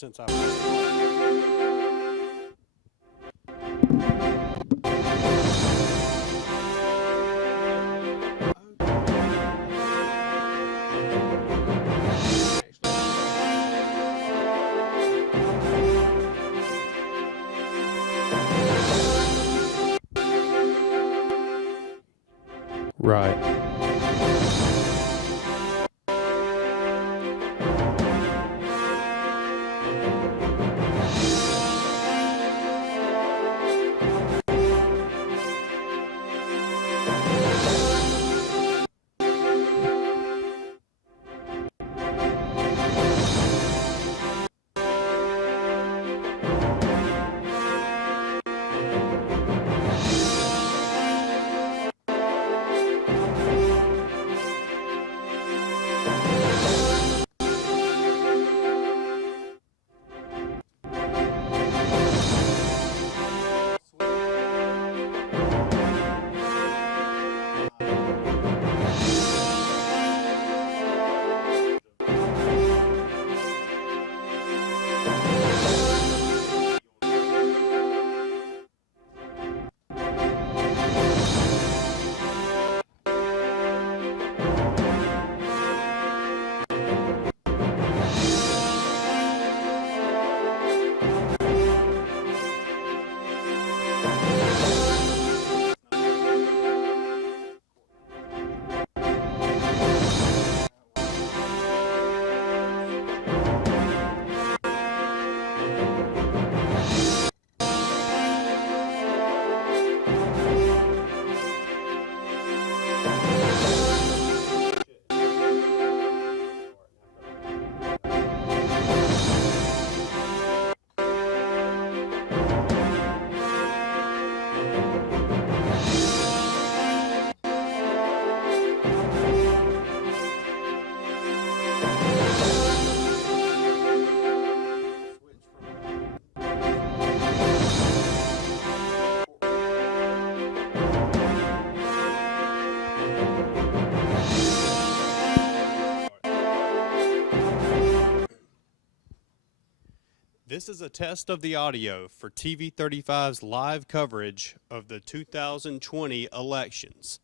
since I Right. This is a test of the audio for TV35's live coverage of the 2020 elections.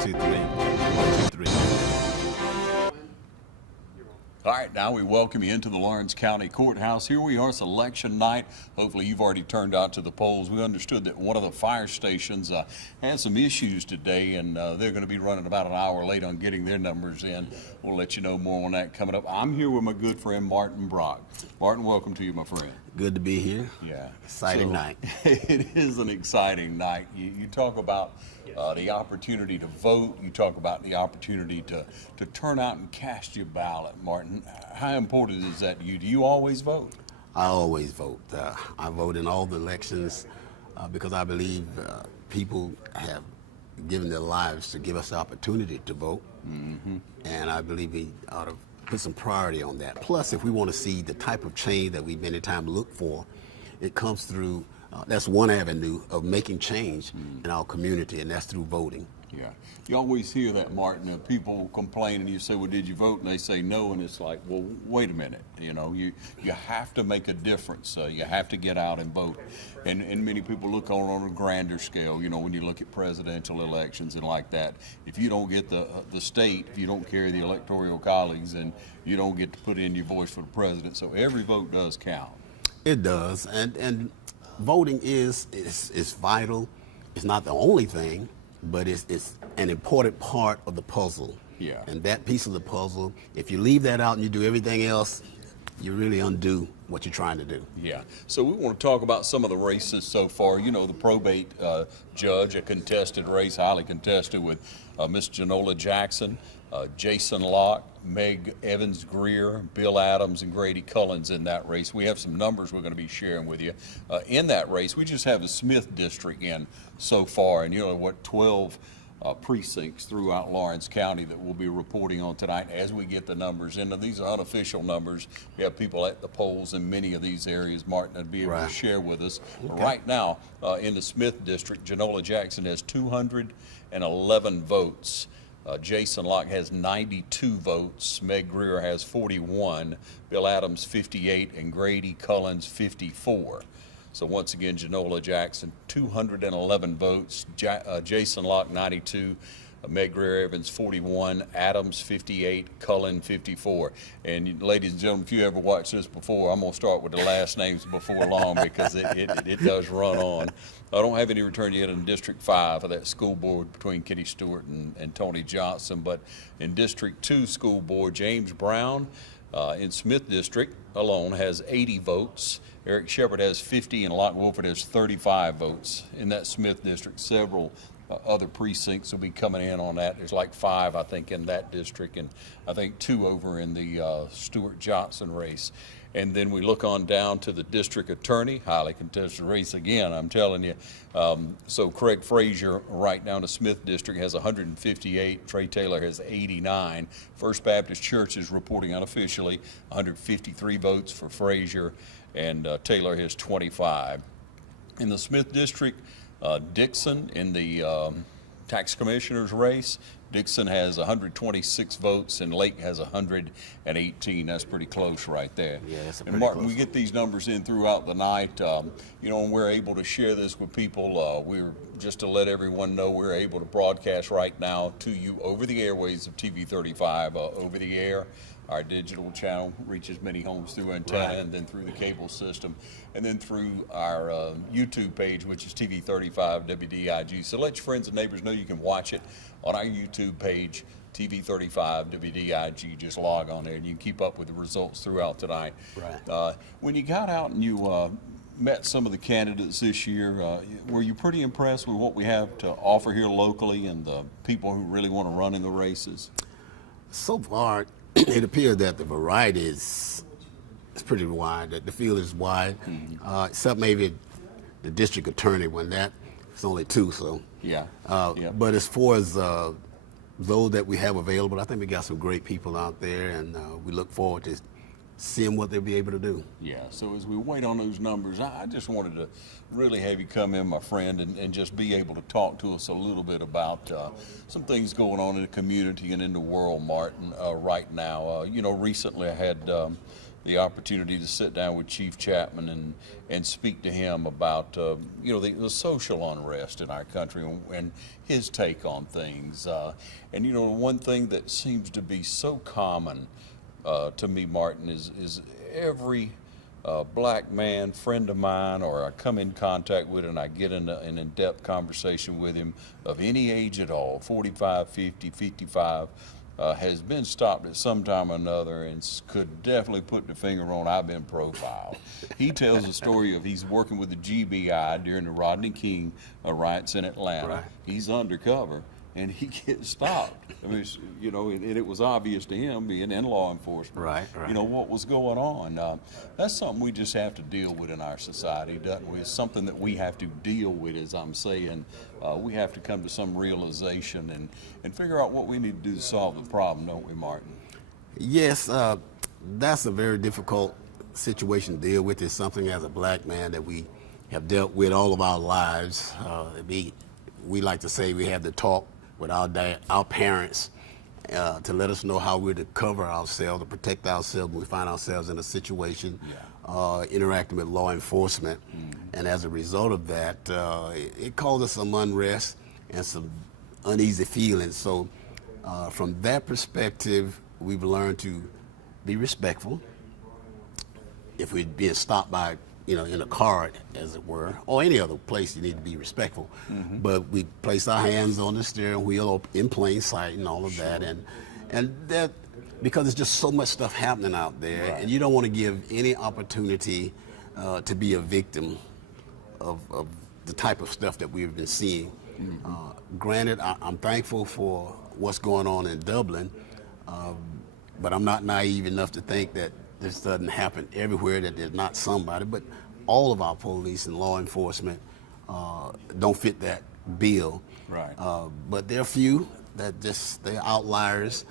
2, 3. 1, 2, 3. All right, now we welcome you into the Lawrence County Courthouse. Here we are, it's election night. Hopefully you've already turned out to the polls. We understood that one of the fire stations had some issues today, and they're going to be running about an hour late on getting their numbers in. We'll let you know more on that coming up. I'm here with my good friend Martin Brock. Martin, welcome to you, my friend. Good to be here. Yeah. Exciting night. It is an exciting night. You talk about the opportunity to vote. You talk about the opportunity to turn out and cast your ballot, Martin. How important is that to you? Do you always vote? I always vote. I vote in all the elections because I believe people have given their lives to give us the opportunity to vote. Mm-hmm. And I believe we ought to put some priority on that. Plus, if we want to see the type of change that we many times look for, it comes through, that's one avenue of making change in our community, and that's through voting. Yeah. You always hear that, Martin, people complain and you say, well, did you vote? And they say no, and it's like, well, wait a minute. You know, you have to make a difference. You have to get out and vote. And many people look on a grander scale, you know, when you look at presidential elections and like that. If you don't get the state, if you don't carry the electoral colleagues, then you don't get to put in your voice for the president. So every vote does count. It does. And voting is vital. It's not the only thing, but it's an important part of the puzzle. Yeah. And that piece of the puzzle, if you leave that out and you do everything else, you really undo what you're trying to do. Yeah. So we want to talk about some of the races so far. You know, the probate judge, a contested race, highly contested with Miss Janola Jackson, Jason Locke, Meg Evans-Greer, Bill Adams, and Grady Cullins in that race. We have some numbers we're going to be sharing with you. In that race, we just have the Smith district in so far, and you know, 12 precincts throughout Lawrence County that we'll be reporting on tonight as we get the numbers in. And these are unofficial numbers. We have people at the polls in many of these areas, Martin, that'd be able to share with us. Okay. Right now, in the Smith district, Janola Jackson has 211 votes. Jason Locke has 92 votes, Meg Greer has 41, Bill Adams 58, and Grady Cullins 54. So once again, Janola Jackson 211 votes, Jason Locke 92, Meg Greer Evans 41, Adams 58, Cullen 54. And ladies and gentlemen, if you ever watched this before, I'm going to start with the last names before long because it does run on. I don't have any return yet in District 5 of that school board between Kitty Stewart and Tony Johnson, but in District 2 school board, James Brown in Smith District alone has 80 votes. Eric Shepard has 50 and Locke Wolford has 35 votes in that Smith District. Several other precincts will be coming in on that. There's like 5, I think, in that district, and I think 2 over in the Stewart Johnson race. And then we look on down to the district attorney, highly contested race again, I'm telling you. So Craig Frazier, right down to Smith District, has 158. Trey Taylor has 89. First Baptist Church is reporting unofficially 153 votes for Frazier, and Taylor has 25. In the Smith District, Dixon in the tax commissioner's race, Dixon has 126 votes and Lake has 118. That's pretty close right there. Yeah, that's a and Martin, we get these numbers in throughout the night, you know, and we're able to share this with people. We're just to let everyone know we're able to broadcast right now to you over the airways of TV35, over the air. Our digital channel reaches many homes through antenna, and then through the cable system, and then through our YouTube page, which is TV35 WDIG. So let your friends and neighbors know you can watch it on our YouTube page, TV35 WDIG. Just log on there and you can keep up with the results throughout tonight. Right. When you got out and you met some of the candidates this year, were you pretty impressed with what we have to offer here locally and the people who really want to run in the races? So far, it appears that the variety is pretty wide, that the field is wide, except maybe the district attorney when that it's only 2, so. Yeah. But as far as those that we have available, I think we got some great people out there, and we look forward to seeing what they'll be able to do. Yeah, so as we wait on those numbers, I just wanted to really have you come in, my friend, and just be able to talk to us a little bit about some things going on in the community and in the world, Martin, right now. You know, recently I had the opportunity to sit down with Chief Chapman and speak to him about the social unrest in our country and his take on things. And one thing that seems to be so common to me, Martin, is every black man, friend of mine, or I come in contact with and I get in an in-depth conversation with him of any age at all, 45, 50, 55, has been stopped at some time or another and could definitely put the finger on, I've been profiled. He tells a story of he's working with the GBI during the Rodney King riots in Atlanta. Right. He's undercover and he gets stopped. I mean, and it was obvious to him, being in law enforcement, right. What was going on. That's something we just have to deal with in our society, doesn't we? It's something that we have to deal with, as I'm saying. We have to come to some realization and figure out what we need to do to solve the problem, don't we, Martin? Yes, that's a very difficult situation to deal with. It's something as a black man that we have dealt with all of our lives. We like to say we have to talk with our parents to let us know how we're to cover ourselves, to protect ourselves when we find ourselves in a situation, interacting with law enforcement. And as a result of that, it causes some unrest and some uneasy feelings. So from that perspective, we've learned to be respectful. If we're being stopped by in a car, as it were, or any other place, you need to be respectful. But we place our hands on the steering wheel in plain sight and all of that, and that because there's just so much stuff happening out there, and you don't want to give any opportunity to be a victim of the type of stuff that we've been seeing. Granted, I'm thankful for what's going on in Dublin, but I'm not naive enough to think that this doesn't happen everywhere, that there's not somebody, but all of our police and law enforcement don't fit that bill. Right. But there are a few that they're outliers,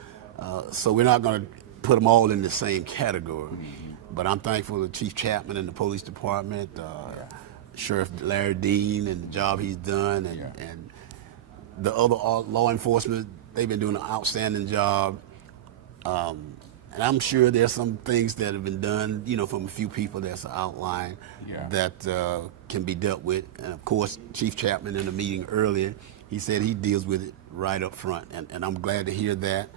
so we're not going to put them all in the same category. But I'm thankful to Chief Chapman and the police department, Sheriff Larry Dean and the job he's done, and the other law enforcement. They've been doing an outstanding job. And I'm sure there's some things that have been done, from a few people that's outlined that can be dealt with. And of course, Chief Chapman in the meeting earlier, he said he deals with it right up front, and I'm glad to hear that.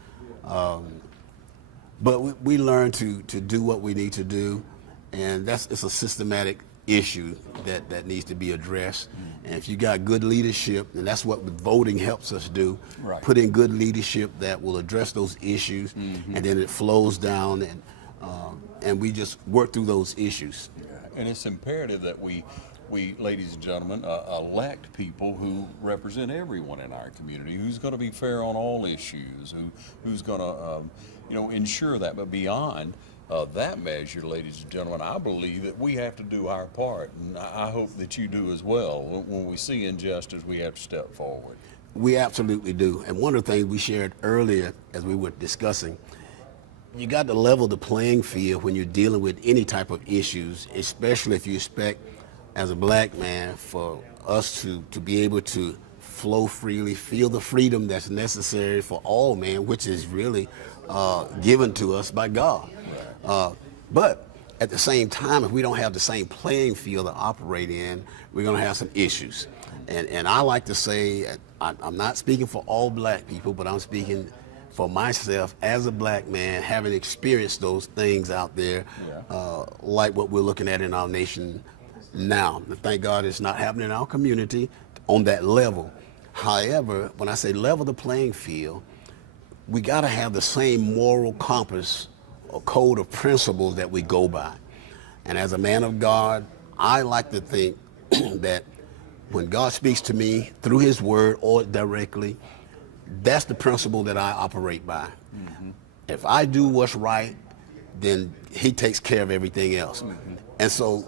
But we learn to do what we need to do, and it's a systematic issue that needs to be addressed. And if you got good leadership, and that's what voting helps us do, put in good leadership that will address those issues, and then it flows down, and we just work through those issues. And it's imperative that we, ladies and gentlemen, elect people who represent everyone in our community, who's going to be fair on all issues, who's going to, ensure that. But beyond that measure, ladies and gentlemen, I believe that we have to do our part, and I hope that you do as well. When we see injustice, we have to step forward. We absolutely do. And one of the things we shared earlier as we were discussing, you got to level the playing field when you're dealing with any type of issues, especially if you expect, as a black man, for us to be able to flow freely, feel the freedom that's necessary for all men, which is really given to us by God. But at the same time, if we don't have the same playing field to operate in, we're going to have some issues. And I like to say, I'm not speaking for all black people, but I'm speaking for myself as a black man, having experienced those things out there, like what we're looking at in our nation now. And thank God it's not happening in our community on that level. However, when I say level the playing field, we got to have the same moral compass or code of principles that we go by. And as a man of God, I like to think that when God speaks to me through his word or directly, that's the principle that I operate by. If I do what's right, then he takes care of everything else. And so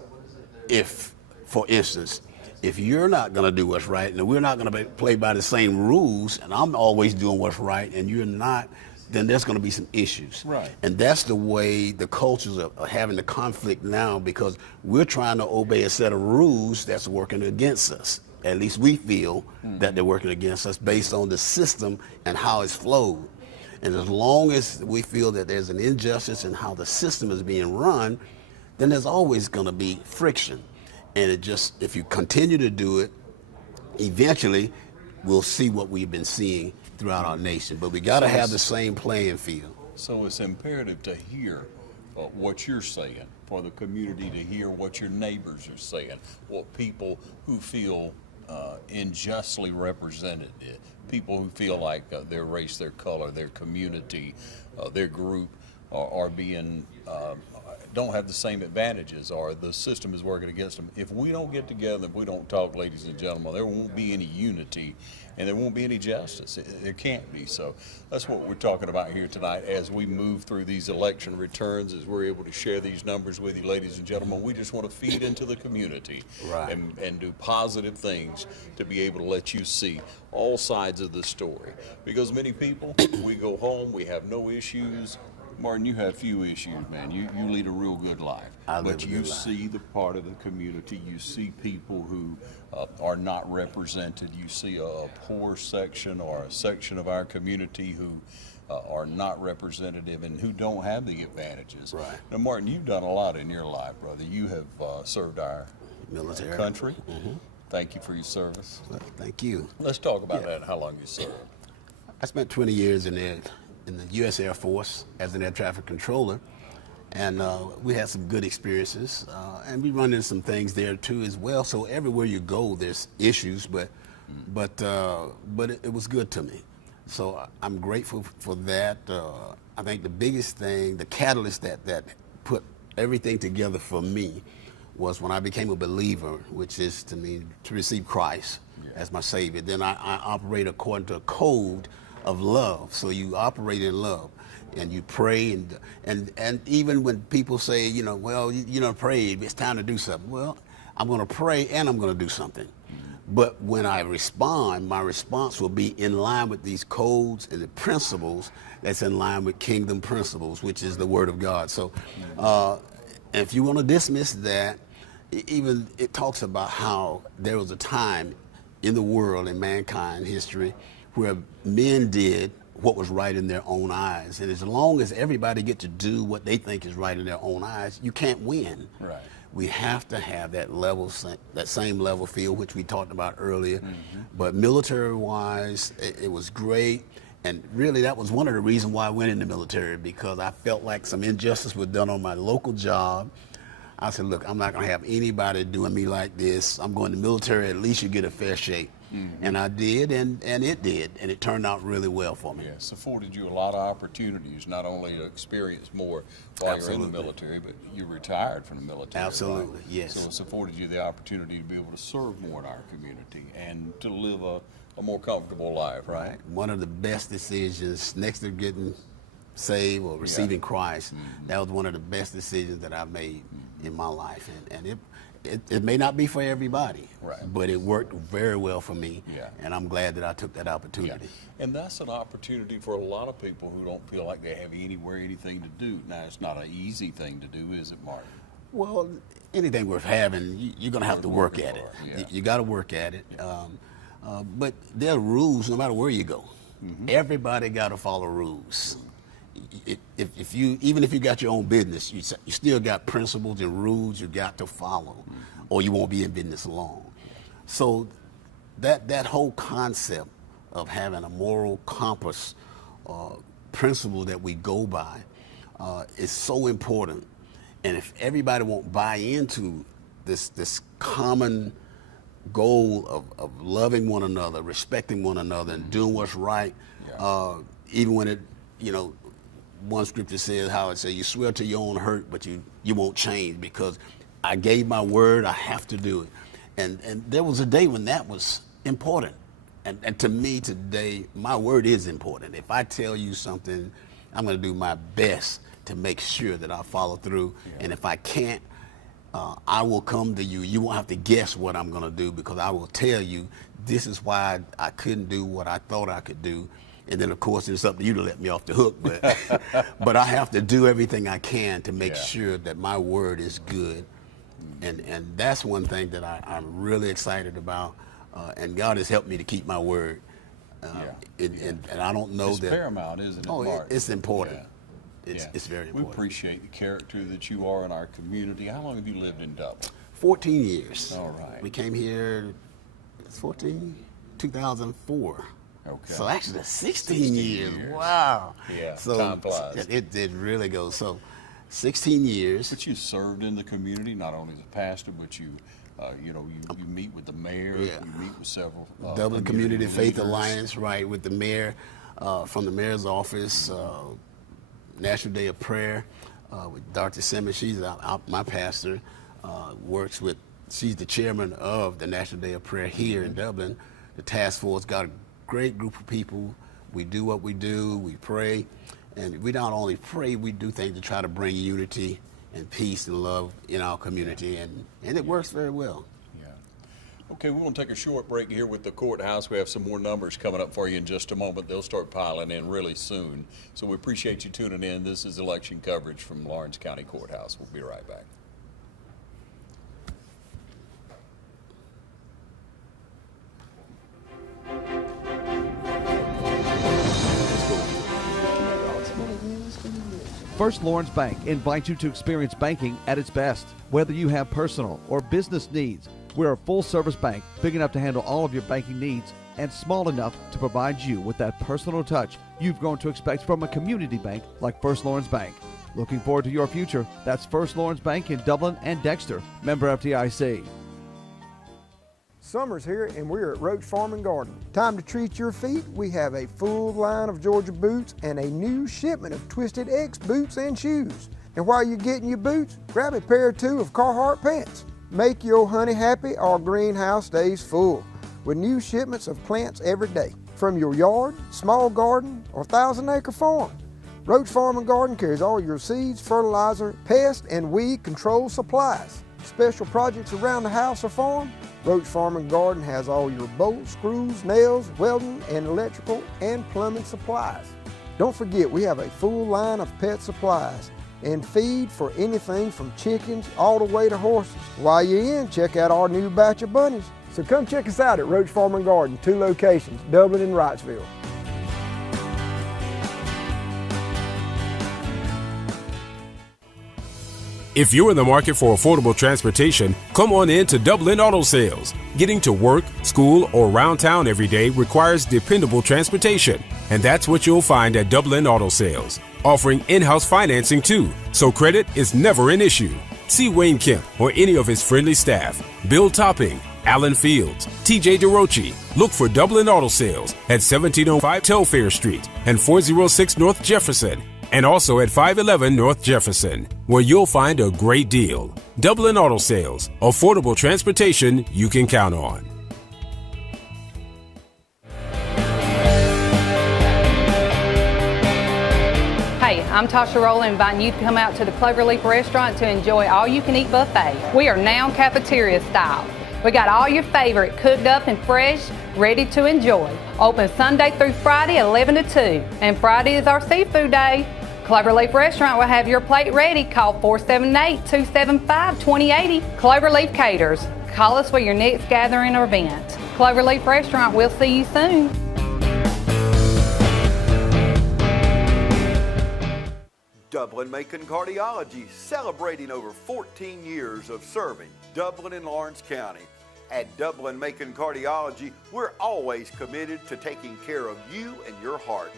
if, for instance, if you're not going to do what's right and we're not going to play by the same rules, and I'm always doing what's right and you're not, then there's going to be some issues. Right. And that's the way the cultures are having the conflict now, because we're trying to obey a set of rules that's working against us. At least we feel that they're working against us based on the system and how it's flowed. And as long as we feel that there's an injustice in how the system is being run, then there's always going to be friction. And it just, if you continue to do it, eventually we'll see what we've been seeing throughout our nation. But we got to have the same playing field. So it's imperative to hear what you're saying, for the community to hear what your neighbors are saying, what people who feel unjustly represented, people who feel like their race, their color, their community, their group are being don't have the same advantages, or the system is working against them. If we don't get together, if we don't talk, ladies and gentlemen, there won't be any unity and there won't be any justice. There can't be. So that's what we're talking about here tonight as we move through these election returns, as we're able to share these numbers with you, ladies and gentlemen. We just want to feed into the community, right, and do positive things to be able to let you see all sides of the story. Because many people, we go home, we have no issues. Martin, you have few issues, man. You lead a real good life. But you see the part of the community. You see people who are not represented. You see a poor section or a section of our community who are not representative and who don't have the advantages. Right. Now, Martin, you've done a lot in your life, brother. You have served our military country. Thank you for your service. Thank you. Let's talk about that and how long you served. I spent 20 years in the U.S. Air Force as an air traffic controller, and we had some good experiences, and we run into some things there too as well. So everywhere you go, there's issues, but it was good to me. So I'm grateful for that. I think the biggest thing, the catalyst that put everything together for me, was when I became a believer, which is to me to receive Christ as my Savior. Then I operate according to a code of love. So you operate in love, and you pray, and even when people say, well, you don't pray, it's time to do something. Well, I'm going to pray and I'm going to do something. But when I respond, my response will be in line with these codes and the principles that's in line with kingdom principles, which is the Word of God. So if you want to dismiss that, even it talks about how there was a time in the world, in mankind history, where men did what was right in their own eyes. And as long as everybody get to do what they think is right in their own eyes, you can't win. Right. We have to have that level, that same level field, which we talked about earlier. But military-wise, it was great. And really, that was one of the reasons why I went in the military, because I felt like some injustice was done on my local job. I said, look, I'm not going to have anybody doing me like this. I'm going to the military, at least you get a fair shake. And I did, and it did, and it turned out really well for me. Yes, afforded you a lot of opportunities, not only to experience more while you're in the military, but you retired from the military. Absolutely, right? yes. So it's afforded you the opportunity to be able to serve more in our community and to live a more comfortable life, right? One of the best decisions, next to getting saved or receiving Christ, that was one of the best decisions that I made in my life, and it may not be for everybody, but it worked very well for me, and I'm glad that I took that opportunity. And that's an opportunity for a lot of people who don't feel like they have anything to do. Now, it's not an easy thing to do, is it, Martin? Well, anything worth having, you're going to have to work at it. You got to work at it. But there are rules no matter where you go. Everybody got to follow rules. Even if you got your own business, you still got principles and rules you got to follow, or you won't be in business long. So that whole concept of having a moral compass, principle that we go by, is so important. And if everybody won't buy into this common goal of loving one another, respecting one another, and doing what's right, even when it, one scripture says how it says you swear to your own hurt, but you won't change, because I gave my word, I have to do it. And there was a day when that was important. And to me today, my word is important. If I tell you something, I'm going to do my best to make sure that I follow through. And if I can't, I will come to you. You won't have to guess what I'm going to do, because I will tell you this is why I couldn't do what I thought I could do. And then, of course, it's up to you to let me off the hook. But I have to do everything I can to make sure that my word is good. And that's one thing that I'm really excited about. And God has helped me to keep my word. And I don't know It's that. paramount, isn't it, Oh, Mark? it's important. Yeah. It's very We important. appreciate the character that you are in our community. How long have you lived in Dublin? 14 years. All right. We came here, 2004. Okay. So actually 16 years. Wow. Yeah, So time flies. It really goes. So 16 years. But you served in the community, not only as a pastor, but you meet with the mayor, Yeah. you meet with several Dublin Community Faith leaders. Alliance, right, with the mayor, from the mayor's office, National Day of Prayer, with Dr. Simmons. She's my pastor, she's the chairman of the National Day of Prayer here in Dublin. The task force got a great group of people. We do what we do, we pray, and we not only pray, we do things to try to bring unity and peace and love in our community, and it works very well. Okay, we're going to take a short break here with the courthouse. We have some more numbers coming up for you in just a moment. They'll start piling in really soon. So we appreciate you tuning in. This is election coverage from Lawrence County Courthouse. We'll be right back. First Lawrence Bank invites you to experience banking at its best. Whether you have personal or business needs, we're a full-service bank, big enough to handle all of your banking needs and small enough to provide you with that personal touch you've grown to expect from a community bank like First Lawrence Bank. Looking forward to your future. That's First Lawrence Bank in Dublin and Dexter. Member FDIC. Summer's here and we're at Roach Farm and Garden. Time to treat your feet. We have a full line of Georgia boots and a new shipment of Twisted X boots and shoes. And while you're getting your boots, grab a pair or two of Carhartt pants. Make your honey happy, our greenhouse stays full with new shipments of plants every day. From your yard, small garden, or 1,000-acre farm. Roach Farm and Garden carries all your seeds, fertilizer, pest, and weed control supplies. Special projects around the house or farm? Roach Farm and Garden has all your bolts, screws, nails, welding, and electrical and plumbing supplies. Don't forget, we have a full line of pet supplies and feed for anything from chickens all the way to horses. While you're in, check out our new batch of bunnies. So come check us out at Roach Farm and Garden, 2 locations, Dublin and Wrightsville. If you're in the market for affordable transportation, come on in to Dublin Auto Sales. Getting to work, school, or around town every day requires dependable transportation. And that's what you'll find at Dublin Auto Sales. Offering in-house financing too, so credit is never an issue. See Wayne Kemp or any of his friendly staff. Bill Topping, Alan Fields, TJ DeRochi. Look for Dublin Auto Sales at 1705 Telfair Street and 406 North Jefferson. And also at 511 North Jefferson, where you'll find a great deal. Dublin Auto Sales, affordable transportation you can count on. Hey, I'm Tasha Rowland, inviting you to come out to the Cloverleaf Restaurant to enjoy all-you-can-eat buffet. We are now cafeteria style. We got all your favorite cooked up and fresh, ready to enjoy. Open Sunday through Friday, 11 to 2. And Friday is our seafood day. Cloverleaf Restaurant will have your plate ready. Call 478-275-2080. Cloverleaf Caters. Call us for your next gathering or event. Cloverleaf Restaurant, we'll see you soon. Dublin-Macon Cardiology, celebrating over 14 years of serving Dublin and Lawrence County. At Dublin-Macon Cardiology, we're always committed to taking care of you and your heart.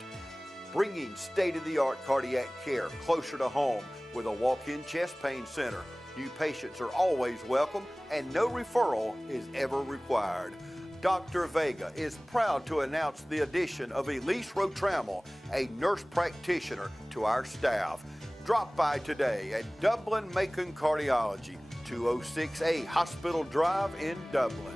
Bringing state-of-the-art cardiac care closer to home with a walk-in chest pain center. New patients are always welcome and no referral is ever required. Dr. Vega is proud to announce the addition of Elise Rotrammel, a nurse practitioner, to our staff. Drop by today at Dublin-Macon Cardiology, 206A Hospital Drive in Dublin.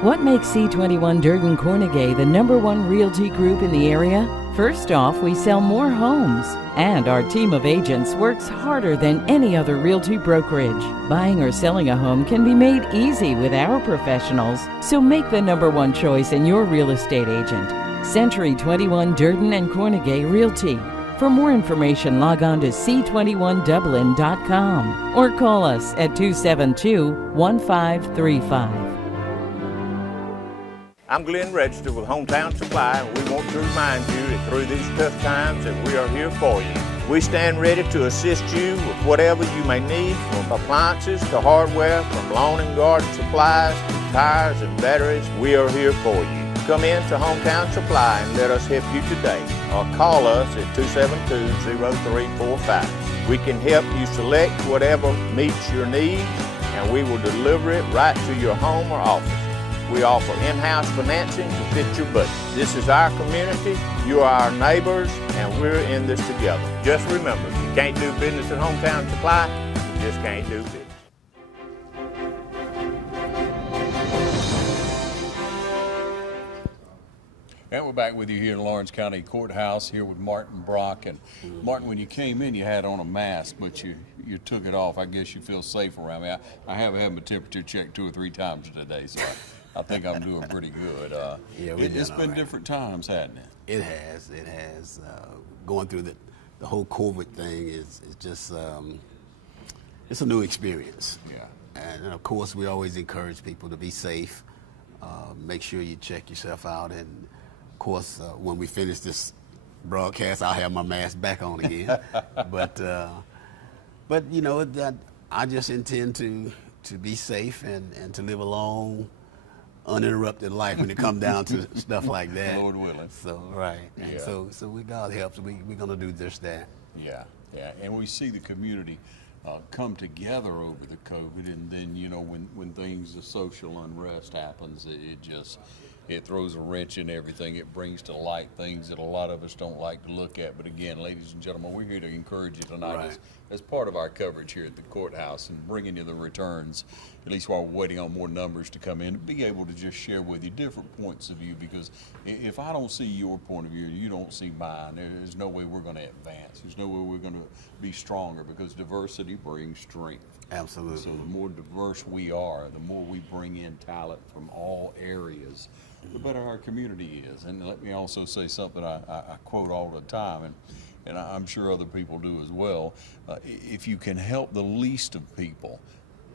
What makes C21 Durden Cornegay the #1 realty group in the area? First off, we sell more homes, and our team of agents works harder than any other realty brokerage. Buying or selling a home can be made easy with our professionals, so make the #1 choice in your real estate agent. Century 21 Durden and Cornegay Realty. For more information, log on to c21dublin.com or call us at 272-1535. I'm Glenn Register with Hometown Supply, and we want to remind you that through these tough times that we are here for you. We stand ready to assist you with whatever you may need, from appliances to hardware, from lawn and garden supplies to tires and batteries. We are here for you. Come in to Hometown Supply and let us help you today, or call us at 272-0345. We can help you select whatever meets your needs, and we will deliver it right to your home or office. We offer in-house financing to fit your budget. This is our community, you are our neighbors, and we're in this together. Just remember, you can't do business at Hometown Supply, you just can't do business. And we're back with you here in Lawrence County Courthouse, here with Martin Brock. And Martin, when you came in, you had on a mask, but you took it off. I guess you feel safe around me. I have had my temperature checked 2 or 3 times today, so I think I'm doing pretty good. It's been different times, hasn't it? It has. Going through the whole COVID thing is just it's a new experience. Yeah. And of course, we always encourage people to be safe. Make sure you check yourself out, and of course, when we finish this broadcast, I'll have my mask back on again. but you know, I just intend to be safe and to live a long, uninterrupted life when it comes down to stuff like that. Lord willing. So right. And so with God helps, we're gonna do just that. Yeah. And we see the community come together over the COVID, and then, you know, when things, the social unrest happens, it throws a wrench in everything. It brings to light things that a lot of us don't like to look at. But again, ladies and gentlemen, we're here to encourage you tonight as part of our coverage here at the courthouse and bringing you the returns, at least while we're waiting on more numbers to come in, to be able to just share with you different points of view, because if I don't see your point of view, you don't see mine, there's no way we're going to advance. There's no way we're going to be stronger, because diversity brings strength. Absolutely. So the more diverse we are, the more we bring in talent from all areas, the better our community is. And let me also say something I quote all the time, and I'm sure other people do as well. If you can help the least of people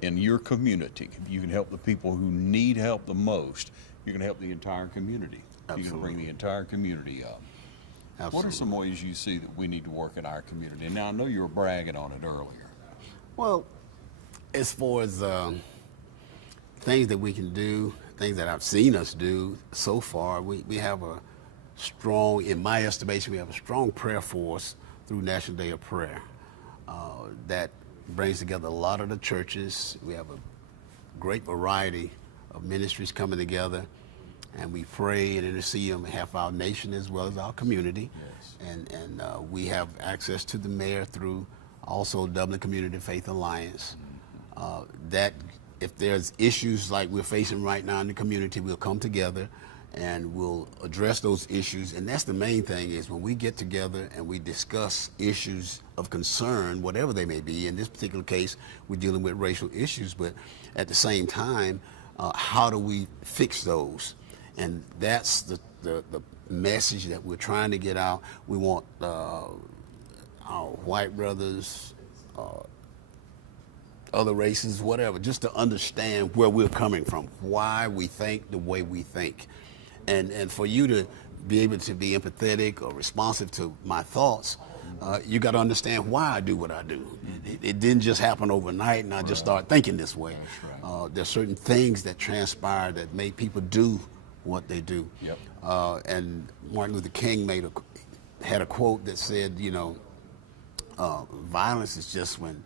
in your community, if you can help the people who need help the most, you can help the entire community. Absolutely. You can bring the entire community up. Absolutely. What are some ways you see that we need to work in our community? Now, I know you were bragging on it earlier. Well, as far as things that we can do, things that I've seen us do so far, we have a strong, in my estimation, we have a strong prayer force through National Day of Prayer that brings together a lot of the churches. We have a great variety of ministries coming together, and we pray and intercede on behalf of our nation as well as our community. Yes. And we have access to the mayor through also Dublin Community Faith Alliance. That if there's issues like we're facing right now in the community, we'll come together and we'll address those issues. And that's the main thing, is when we get together and we discuss issues of concern, whatever they may be. In this particular case, we're dealing with racial issues, but at the same time, how do we fix those? And that's the message that we're trying to get out. We want our white brothers, other races, whatever, just to understand where we're coming from, why we think the way we think. And for you to be able to be empathetic or responsive to my thoughts, you got to understand why I do what I do. It didn't just happen overnight and I just started thinking this way. Right. There's certain things that transpire that make people do what they do. Yep. And Martin Luther King had a quote that said, you know, violence is just when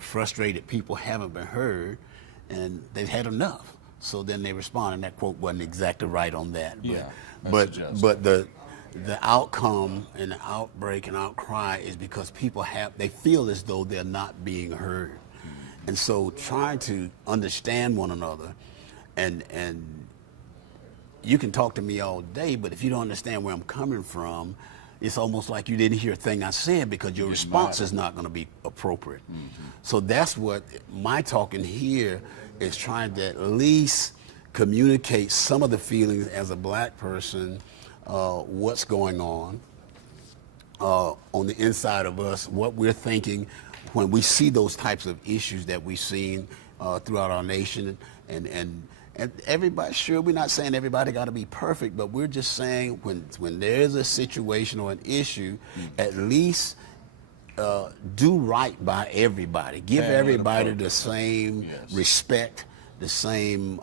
frustrated people haven't been heard and they've had enough. So then they respond, and that quote wasn't exactly right on that. But the outcome and the outbreak and outcry is because people they feel as though they're not being heard. Mm-hmm. And so trying to understand one another, and you can talk to me all day, but if you don't understand where I'm coming from, it's almost like you didn't hear a thing I said, because your response is not going to be appropriate. Mm-hmm. So that's what my talking here is, trying to at least communicate some of the feelings as a black person, what's going on, on the inside of us, what we're thinking when we see those types of issues that we've seen throughout our nation. And everybody, sure, we're not saying everybody got to be perfect, but we're just saying when there's a situation or an issue, at least do right by everybody. Give everybody the same respect, the same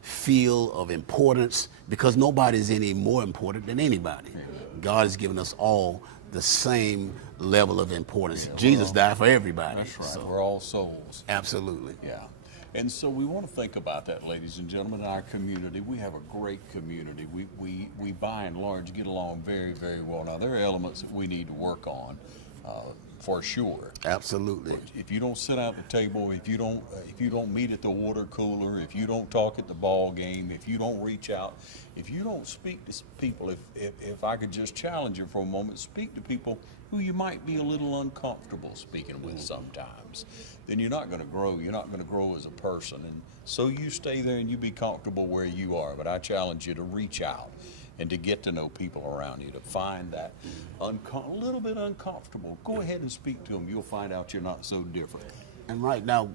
feel of importance, because nobody's any more important than anybody. God has given us all the same level of importance. Jesus died for everybody. That's right. So, we're all souls. absolutely. Yeah. And so we want to think about that, ladies and gentlemen, in our community. We have a great community. We by and large get along very, very well. Now, there are elements that we need to work on, for sure. Absolutely. If you don't sit at the table, if you don't meet at the water cooler, if you don't talk at the ball game, if you don't reach out, if you don't speak to people, if I could just challenge you for a moment, speak to people who you might be a little uncomfortable speaking with sometimes, then you're not going to grow. You're not going to grow as a person. And so you stay there and you be comfortable where you are. But I challenge you to reach out and to get to know people around you, to find that a little bit uncomfortable. Go ahead and speak to them. You'll find out you're not so different. And right now,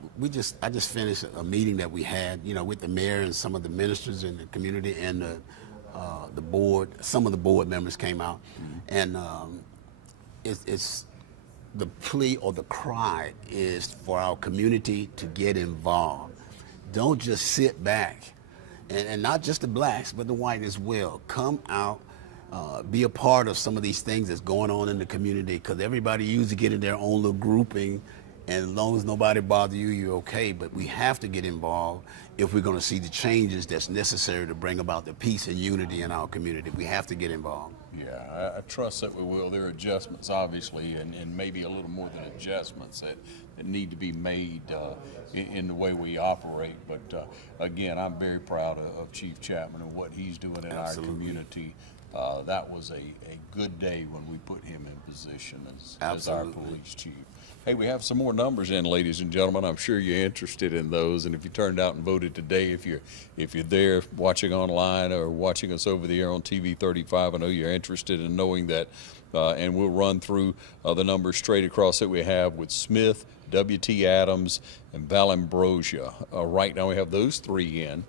I just finished a meeting that we had, with the mayor and some of the ministers in the community and the board. Some of the board members came out, and it's the plea or the cry is for our community to get involved. Don't just sit back. And not just the blacks, but the white as well. Come out, be a part of some of these things that's going on in the community, because everybody usually get in their own little grouping, and as long as nobody bother you, you're okay. But we have to get involved if we're going to see the changes that's necessary to bring about the peace and unity in our community. We have to get involved. Yeah, I trust that we will. There are adjustments, obviously, and maybe a little more than adjustments that need to be made in the way we operate. But again, I'm very proud of Chief Chapman and what he's doing in our community. That was a good day when we put him in position as our police chief. Hey, we have some more numbers in, ladies and gentlemen. I'm sure you're interested in those. And if you turned out and voted today, if you're there watching online or watching us over the air on TV35, I know you're interested in knowing that. And we'll run through the numbers straight across that we have with Smith, W.T. Adams, and Valambrosia. Right now we have those three in.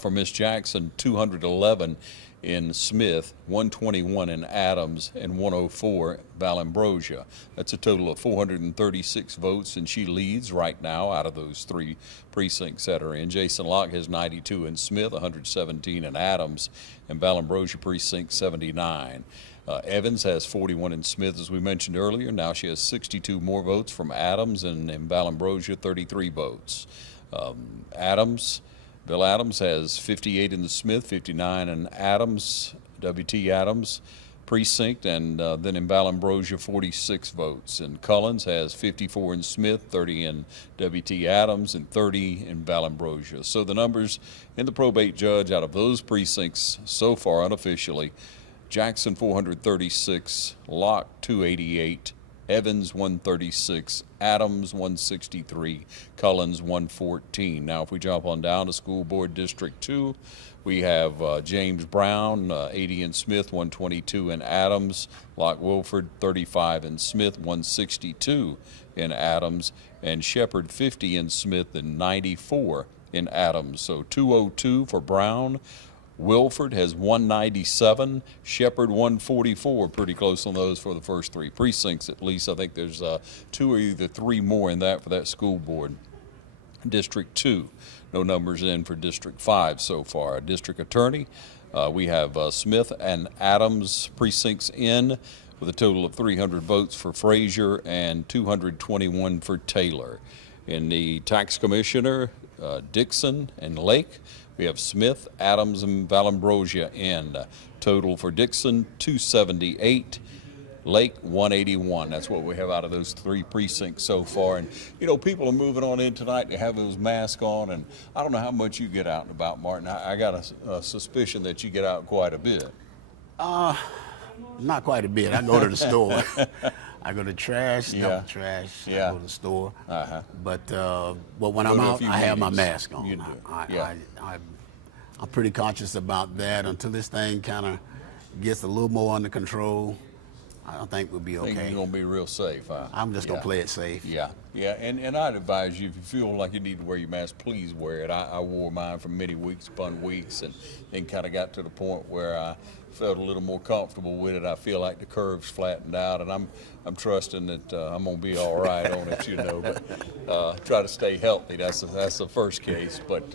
For Miss Jackson, 211 in Smith, 121 in Adams, and 104 Valambrosia. That's a total of 436 votes, and she leads right now out of those three precincts that are in. Jason Locke has 92 in Smith, 117 in Adams, and Valambrosia precinct 79. Evans has 41 in Smith, as we mentioned earlier. Now she has 62 more votes from Adams, and in Valambrosia, 33 votes. Bill Adams has 58 in the Smith, 59 in Adams, W.T. Adams precinct, and then in Valambrosia, 46 votes. And Collins has 54 in Smith, 30 in W.T. Adams, and 30 in Valambrosia. So the numbers in the probate judge out of those precincts so far unofficially: Jackson 436, Locke 288, Evans 136, Adams 163, Collins 114. Now if we jump on down to School Board District 2, we have James Brown 80 in Smith, 122 in Adams, Locke Wilford 35 in Smith, 162 in Adams, and Shepard 50 in Smith and 94 in Adams. So 202 for Brown. Wilford has 197, Shepard 144, pretty close on those for the first three precincts at least. I think there's two or either three more in that for that school board. District 2, no numbers in for District 5 so far. District Attorney, we have Smith and Adams precincts in with a total of 300 votes for Frazier and 221 for Taylor. In the Tax Commissioner, Dixon and Lake, we have Smith, Adams, and Valambrosia in. Total for Dixon, 278. Lake, 181. That's what we have out of those three precincts so far. And, people are moving on in tonight. They have those masks on. And I don't know how much you get out and about, Martin. I got a suspicion that you get out quite a bit. Not quite a bit. I go to the store. I go to trash, dump the trash. I go to the store. But when I'm out, I have my mask on. You do. I'm pretty conscious about that until this thing kind of gets a little more under control. I think we'll be I think okay. you're going to be real safe, huh? I'm just going to play it safe. Yeah, and I'd advise you, if you feel like you need to wear your mask, please wear it. I wore mine for many weeks upon weeks, and then kind of got to the point where I felt a little more comfortable with it. I feel like the curves flattened out, and I'm trusting that I'm going to be all right on it, you know. But try to stay healthy. That's the first case. But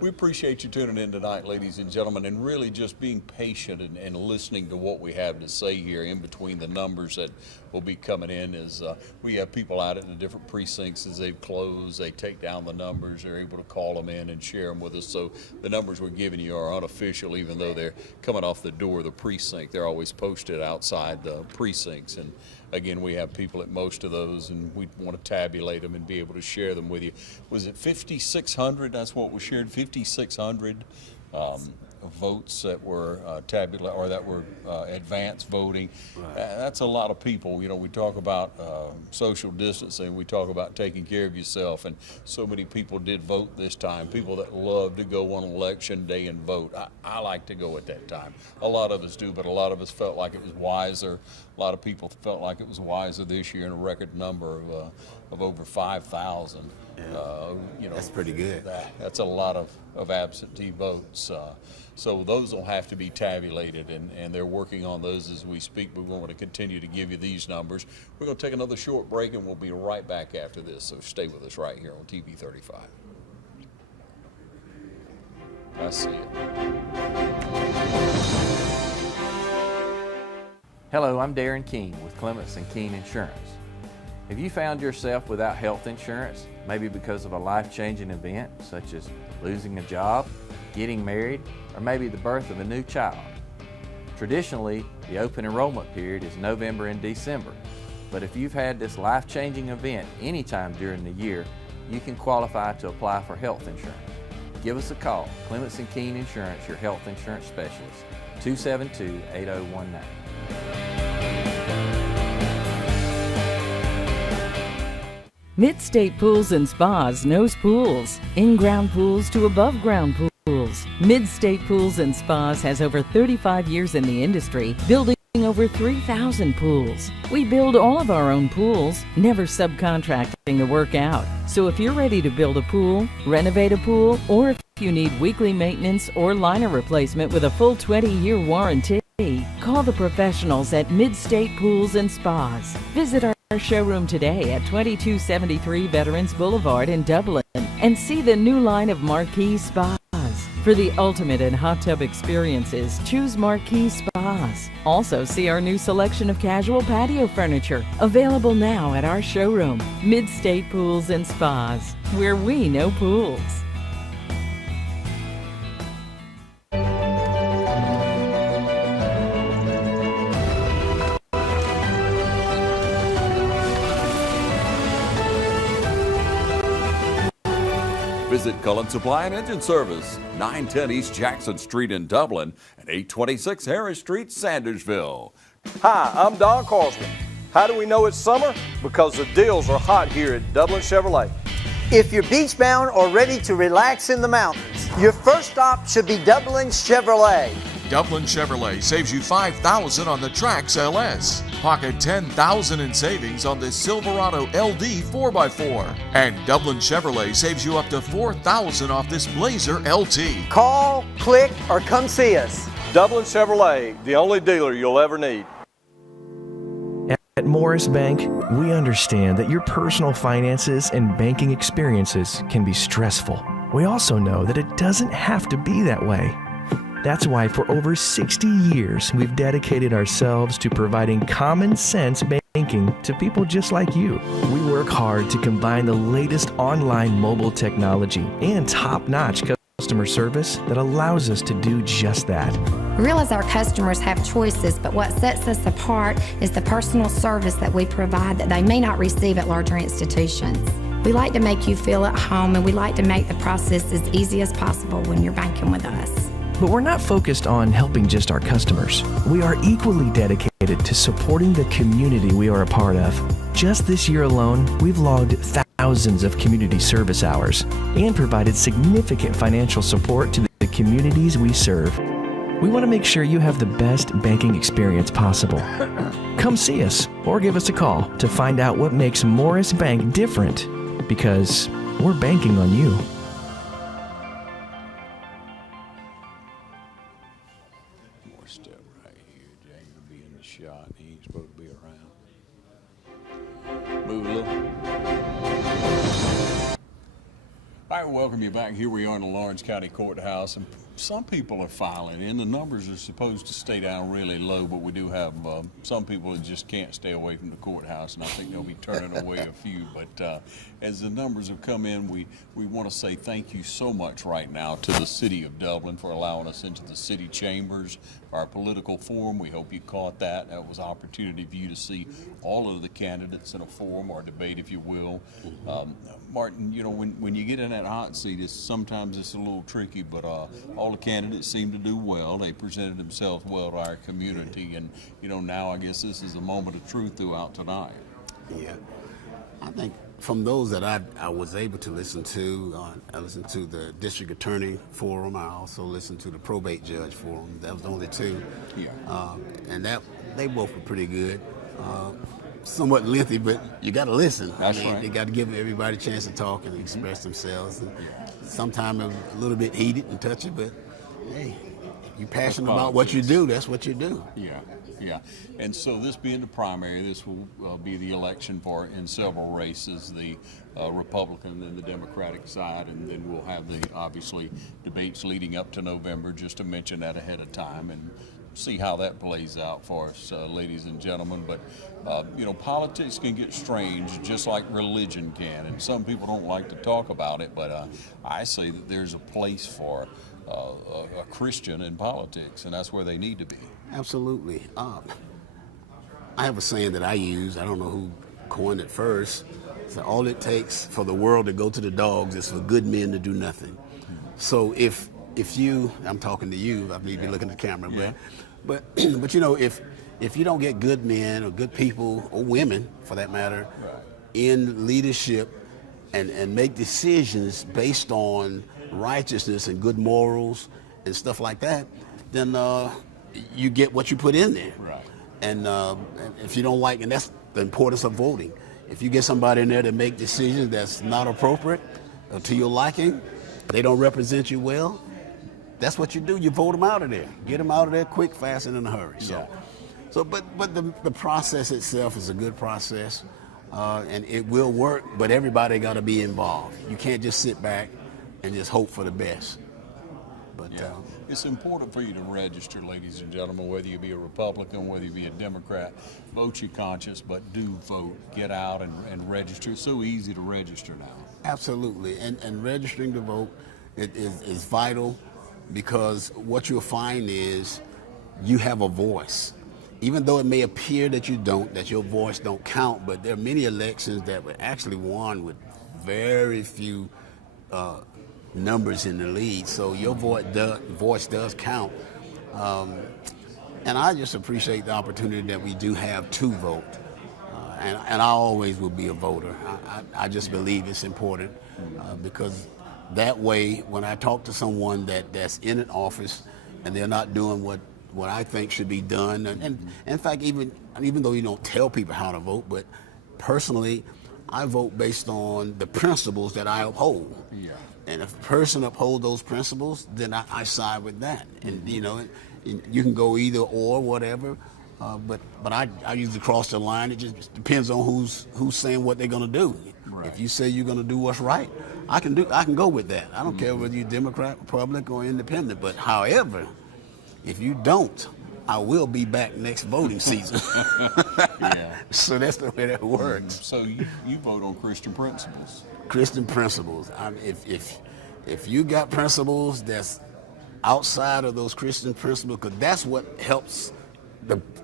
we appreciate you tuning in tonight, ladies and gentlemen, and really just being patient and listening to what we have to say here in between the numbers that will be coming in. As we have people out at the different precincts as they've closed, they take down the numbers, they're able to call them in and share them with us. So the numbers we're giving you are unofficial, even though they're coming off the door of the precinct. They're always posted outside the precincts, and again, we have people at most of those, and we want to tabulate them and be able to share them with you. Was it 5,600? That's what was shared, 5,600 votes that were tabulated, or that were advanced voting. Right. That's a lot of people. You know, we talk about social distancing, we talk about taking care of yourself, and so many people did vote this time. People that love to go on election day and vote. I like to go at that time. A lot of us do, but a lot of us felt like it was wiser. A lot of people felt like it was wiser this year in a record number of over 5,000. Yeah. You know, That's pretty good. That's a lot of absentee votes. So those will have to be tabulated, and they're working on those as we speak. But we want to continue to give you these numbers. We're going to take another short break, and we'll be right back after this. So stay with us right here on TV35. I see it. Hello, I'm Darren Keene with Clements & Keene Insurance. Have you found yourself without health insurance, maybe because of a life-changing event such as losing a job, getting married, or maybe the birth of a new child? Traditionally, the open enrollment period is November and December, but if you've had this life-changing event anytime during the year, you can qualify to apply for health insurance. Give us a call, Clements & Keene Insurance, your health insurance specialist, 272-8019. Mid-State Pools and Spas knows pools, in-ground pools to above-ground pools. Mid-State Pools and Spas has over 35 years in the industry, building over 3,000 pools. We build all of our own pools, never subcontracting the work out. So if you're ready to build a pool, renovate a pool, or if you need weekly maintenance or liner replacement with a full 20-year warranty, call the professionals at Mid-State Pools and Spas. Visit our showroom today at 2273 Veterans Boulevard in Dublin and see the new line of Marquee Spas. For the ultimate in hot tub experiences, choose Marquee Spas. Also see our new selection of casual patio furniture, available now at our showroom, Mid-State Pools and Spas, where we know pools. Visit Cullen Supply and Engine Service, 910 East Jackson Street in Dublin and 826 Harris Street, Sandersville. Hi, I'm Don Carswell. How do we know it's summer? Because the deals are hot here at Dublin Chevrolet. If you're beach bound or ready to relax in the mountains, your first stop should be Dublin Chevrolet. Dublin Chevrolet saves you $5,000 on the Trax LS. Pocket $10,000 in savings on the Silverado LD 4x4. And Dublin Chevrolet saves you up to $4,000 off this Blazer LT. Call, click, or come see us. Dublin Chevrolet, the only dealer you'll ever need. At Morris Bank, we understand that your personal finances and banking experiences can be stressful. We also know that it doesn't have to be that way. That's why for over 60 years, we've dedicated ourselves to providing common sense banking to people just like you. We work hard to combine the latest online mobile technology and top-notch customer service that allows us to do just that. We realize our customers have choices, but what sets us apart is the personal service that we provide that they may not receive at larger institutions. We like to make you feel at home, and we like to make the process as easy as possible when you're banking with us. But we're not focused on helping just our customers. We are equally dedicated to supporting the community we are a part of. Just this year alone, we've logged thousands of community service hours and provided significant financial support to the communities we serve. We want to make sure you have the best banking experience possible. Come see us or give us a call to find out what makes Morris Bank different, because we're banking on you. More step right here. James will be in the shot. He ain't supposed to be around. Move a little. I welcome you back. Here we are in the Lawrence County Courthouse, and some people are filing in. The numbers are supposed to stay down really low, but we do have some people that just can't stay away from the courthouse, and I think they'll be turning away a few. But as the numbers have come in, we want to say thank you so much right now to the City of Dublin for allowing us into the city chambers, our political forum. We hope you caught that. That was an opportunity for you to see all of the candidates in a forum or debate, if you will. Martin, you know, when you get in that hot seat, sometimes it's a little tricky, but all the candidates seem to do well. They presented themselves well to our community, and you know, now I guess this is a moment of truth throughout tonight. Yeah, I think from those that I was able to listen to, I listened to the district attorney forum. I also listened to the probate judge forum. That was the only two. Yeah. And that they both were pretty good. Somewhat lengthy, but you got to listen. That's I mean, right. You got to give everybody a chance to talk and express themselves. And sometimes it's a little bit heated and touchy, but hey, you passionate about what you do, that's what you do. Yeah, yeah. And so this being the primary, this will be the election for in several races, the Republican and the Democratic side, and then we'll have the obviously debates leading up to November, just to mention that ahead of time and see how that plays out for us, ladies and gentlemen. But you know, politics can get strange just like religion can, and some people don't like to talk about it, but I say that there's a place for a Christian in politics, and that's where they need to be. Absolutely. I have a saying that I use. I don't know who coined it first. So all it takes for the world to go to the dogs is for good men to do nothing. So if you, I'm talking to you, I believe you're looking at the camera, but you know, if you don't get good men or good people or women for that matter in leadership and make decisions based on righteousness and good morals and stuff like that, then you get what you put in there. Right. And if you don't like, and that's the importance of voting. If you get somebody in there to make decisions that's not appropriate to your liking, they don't represent you well, that's what you do. You vote them out of there. Get them out of there quick, fast, and in a hurry. But the process itself is a good process, and it will work. But everybody got to be involved. You can't just sit back and just hope for the best. But it's important for you to register, ladies and gentlemen, whether you be a Republican, whether you be a Democrat. Vote your conscience, but do vote. Get out and register. It's so easy to register now. Absolutely, and registering to vote is vital, because what you'll find is you have a voice. Even though it may appear that you don't, that your voice don't count, but there are many elections that were actually won with very few numbers in the lead. So your voice does count. And I just appreciate the opportunity that we do have to vote. And I always will be a voter. I just believe it's important because that way, when I talk to someone that's in an office and they're not doing what I think should be done, and in fact, even though you don't tell people how to vote, but personally, I vote based on the principles that I uphold. Yeah. And if a person upholds those principles, then I side with that. And you know, you can go either or, whatever. But I usually cross the line. It just depends on who's saying what they're going to do. Right. If you say you're going to do what's right, I can go with that. I don't care whether you're Democrat, Republican, or Independent. But however, if you don't, I will be back next voting season. Yeah. So that's the way that works. So you vote on Christian principles. Christian principles. If you got principles that's outside of those Christian principles, because that's what helps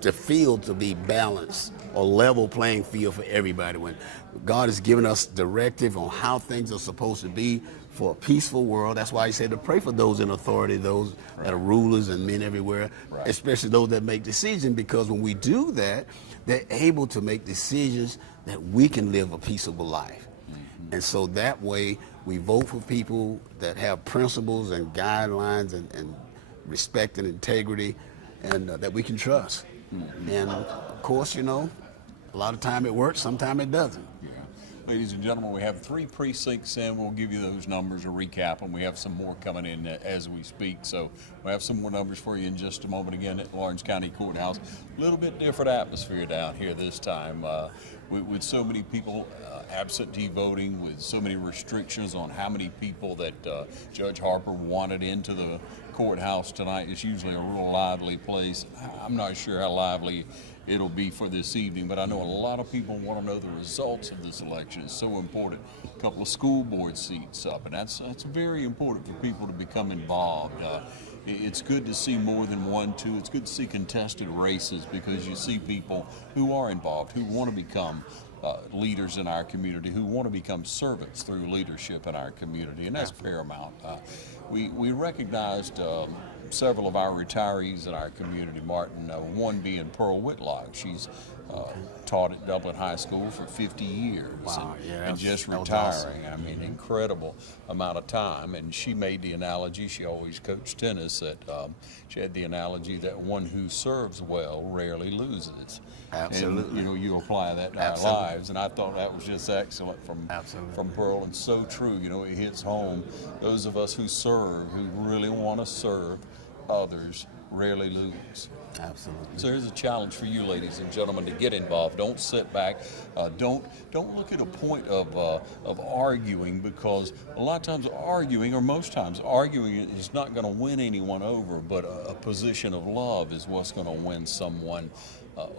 the field to be balanced or level playing field for everybody. When God has given us directive on how things are supposed to be for a peaceful world, that's why he said to pray for those in authority, those that are rulers and men everywhere, especially those that make decisions, because when we do that, they're able to make decisions that we can live a peaceable life. And so that way we vote for people that have principles and guidelines and respect and integrity, and that we can trust. And of course, you know, a lot of time it works, sometimes it doesn't. Ladies and gentlemen, we have 3 precincts in. We'll give you those numbers, a recap, and we have some more coming in as we speak. So we'll have some more numbers for you in just a moment again at Lawrence County Courthouse. A little bit different atmosphere down here this time with so many people absentee voting, with so many restrictions on how many people that Judge Harper wanted into the courthouse tonight. It's usually a real lively place. I'm not sure how lively it'll be for this evening, but I know a lot of people want to know the results of this election. It's so important. A couple of school board seats up, and that's very important for people to become involved. It's good to see more than 1, 2. It's good to see contested races because you see people who are involved, who want to become leaders in our community, who want to become servants through leadership in our community, and that's paramount. We recognized several of our retirees in our community, Martin, one being Pearl Whitlock. She's taught at Dublin High School for 50 years. Wow, and just retiring. Awesome. I mean, incredible amount of time. And she made the analogy, she always coached tennis, that she had the analogy that one who serves well rarely loses. Absolutely. And, you apply that to our lives, and I thought that was just excellent from Pearl, and so true. It hits home. Those of us who serve, who really want to serve others, rarely lose. Absolutely. So here's a challenge for you, ladies and gentlemen, to get involved. Don't sit back. Don't look at a point of arguing, because a lot of times arguing, or most times arguing, is not going to win anyone over. But a position of love is what's going to win someone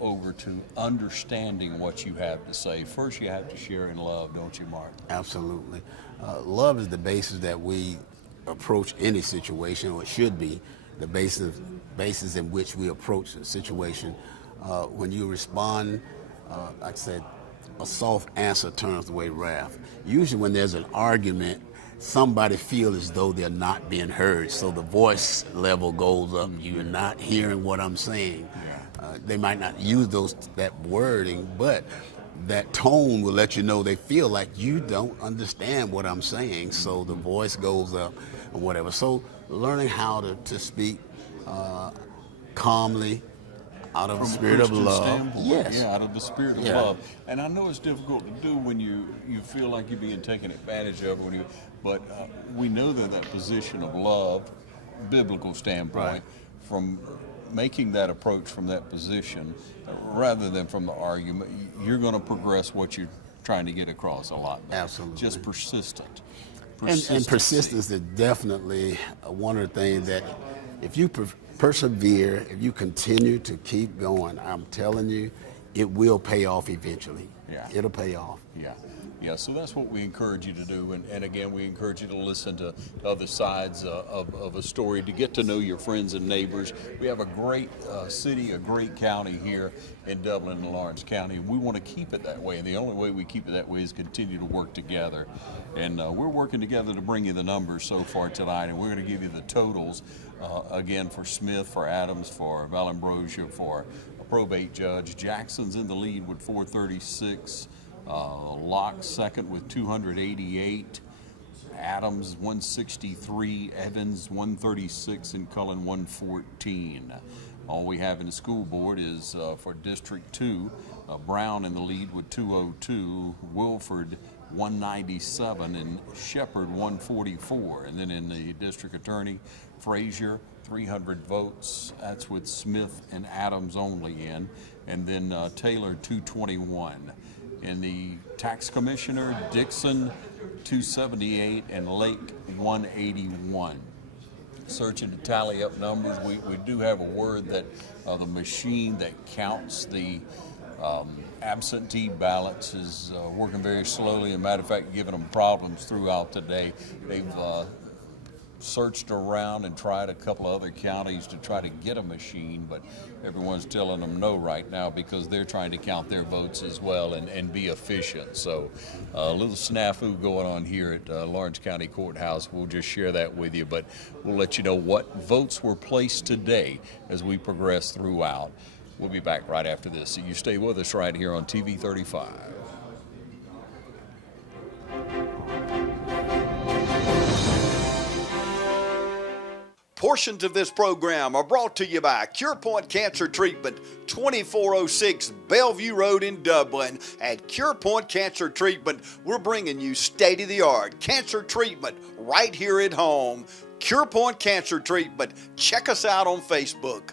over to understanding what you have to say. First, you have to share in love, don't you, Mark? Absolutely. Love is the basis that we approach any situation, or it should be the basis in which we approach a situation. When you respond, like I said, a soft answer turns away wrath. Usually when there's an argument, somebody feels as though they're not being heard, so the voice level goes up. You're not hearing what I'm saying. They might not use that wording, but that tone will let you know they feel like you don't understand what I'm saying, so the voice goes up or whatever. So learning how to speak calmly, out of the spirit of love. Yes. Yeah, out of the spirit of love. And I know it's difficult to do when you feel like you're being taken advantage of, but we know that position of love, biblical standpoint, from making that approach from that position, rather than from the argument, you're going to progress what you're trying to get across a lot better. Absolutely. Just persistent. And persistence is definitely one of the things that if you persevere, if you continue to keep going, I'm telling you, it will pay off eventually. Yeah. It'll pay off. Yeah, so that's what we encourage you to do. And again, we encourage you to listen to other sides of a story, to get to know your friends and neighbors. We have a great city, a great county here in Dublin and Lawrence County, and we want to keep it that way. And the only way we keep it that way is continue to work together. And we're working together to bring you the numbers so far tonight, and we're going to give you the totals, again, for Smith, for Adams, for Valambrosia, for a probate judge. Jackson's in the lead with 436. Locke second with 288, Adams 163, Evans 136, and Cullen 114. All we have in the school board is for District 2, Brown in the lead with 202, Wilford 197, and Shepherd 144. And then in the district attorney, Frazier 300 votes. That's with Smith and Adams only in, and then Taylor 221. In the tax commissioner, Dixon 278 and Lake 181. Searching to tally up numbers, we do have a word that the machine that counts the absentee ballots is working very slowly. As a matter of fact, giving them problems throughout the day. They've searched around and tried a couple of other counties to try to get a machine, but everyone's telling them no right now because they're trying to count their votes as well and be efficient. So a little snafu going on here at Lawrence County Courthouse. We'll just share that with you, but we'll let you know what votes were placed today as we progress throughout. We'll be back right after this. So you stay with us right here on TV35. Portions of this program are brought to you by CurePoint Cancer Treatment, 2406 Bellevue Road in Dublin. At CurePoint Cancer Treatment, we're bringing you state-of-the-art cancer treatment right here at home. CurePoint Cancer Treatment. Check us out on Facebook.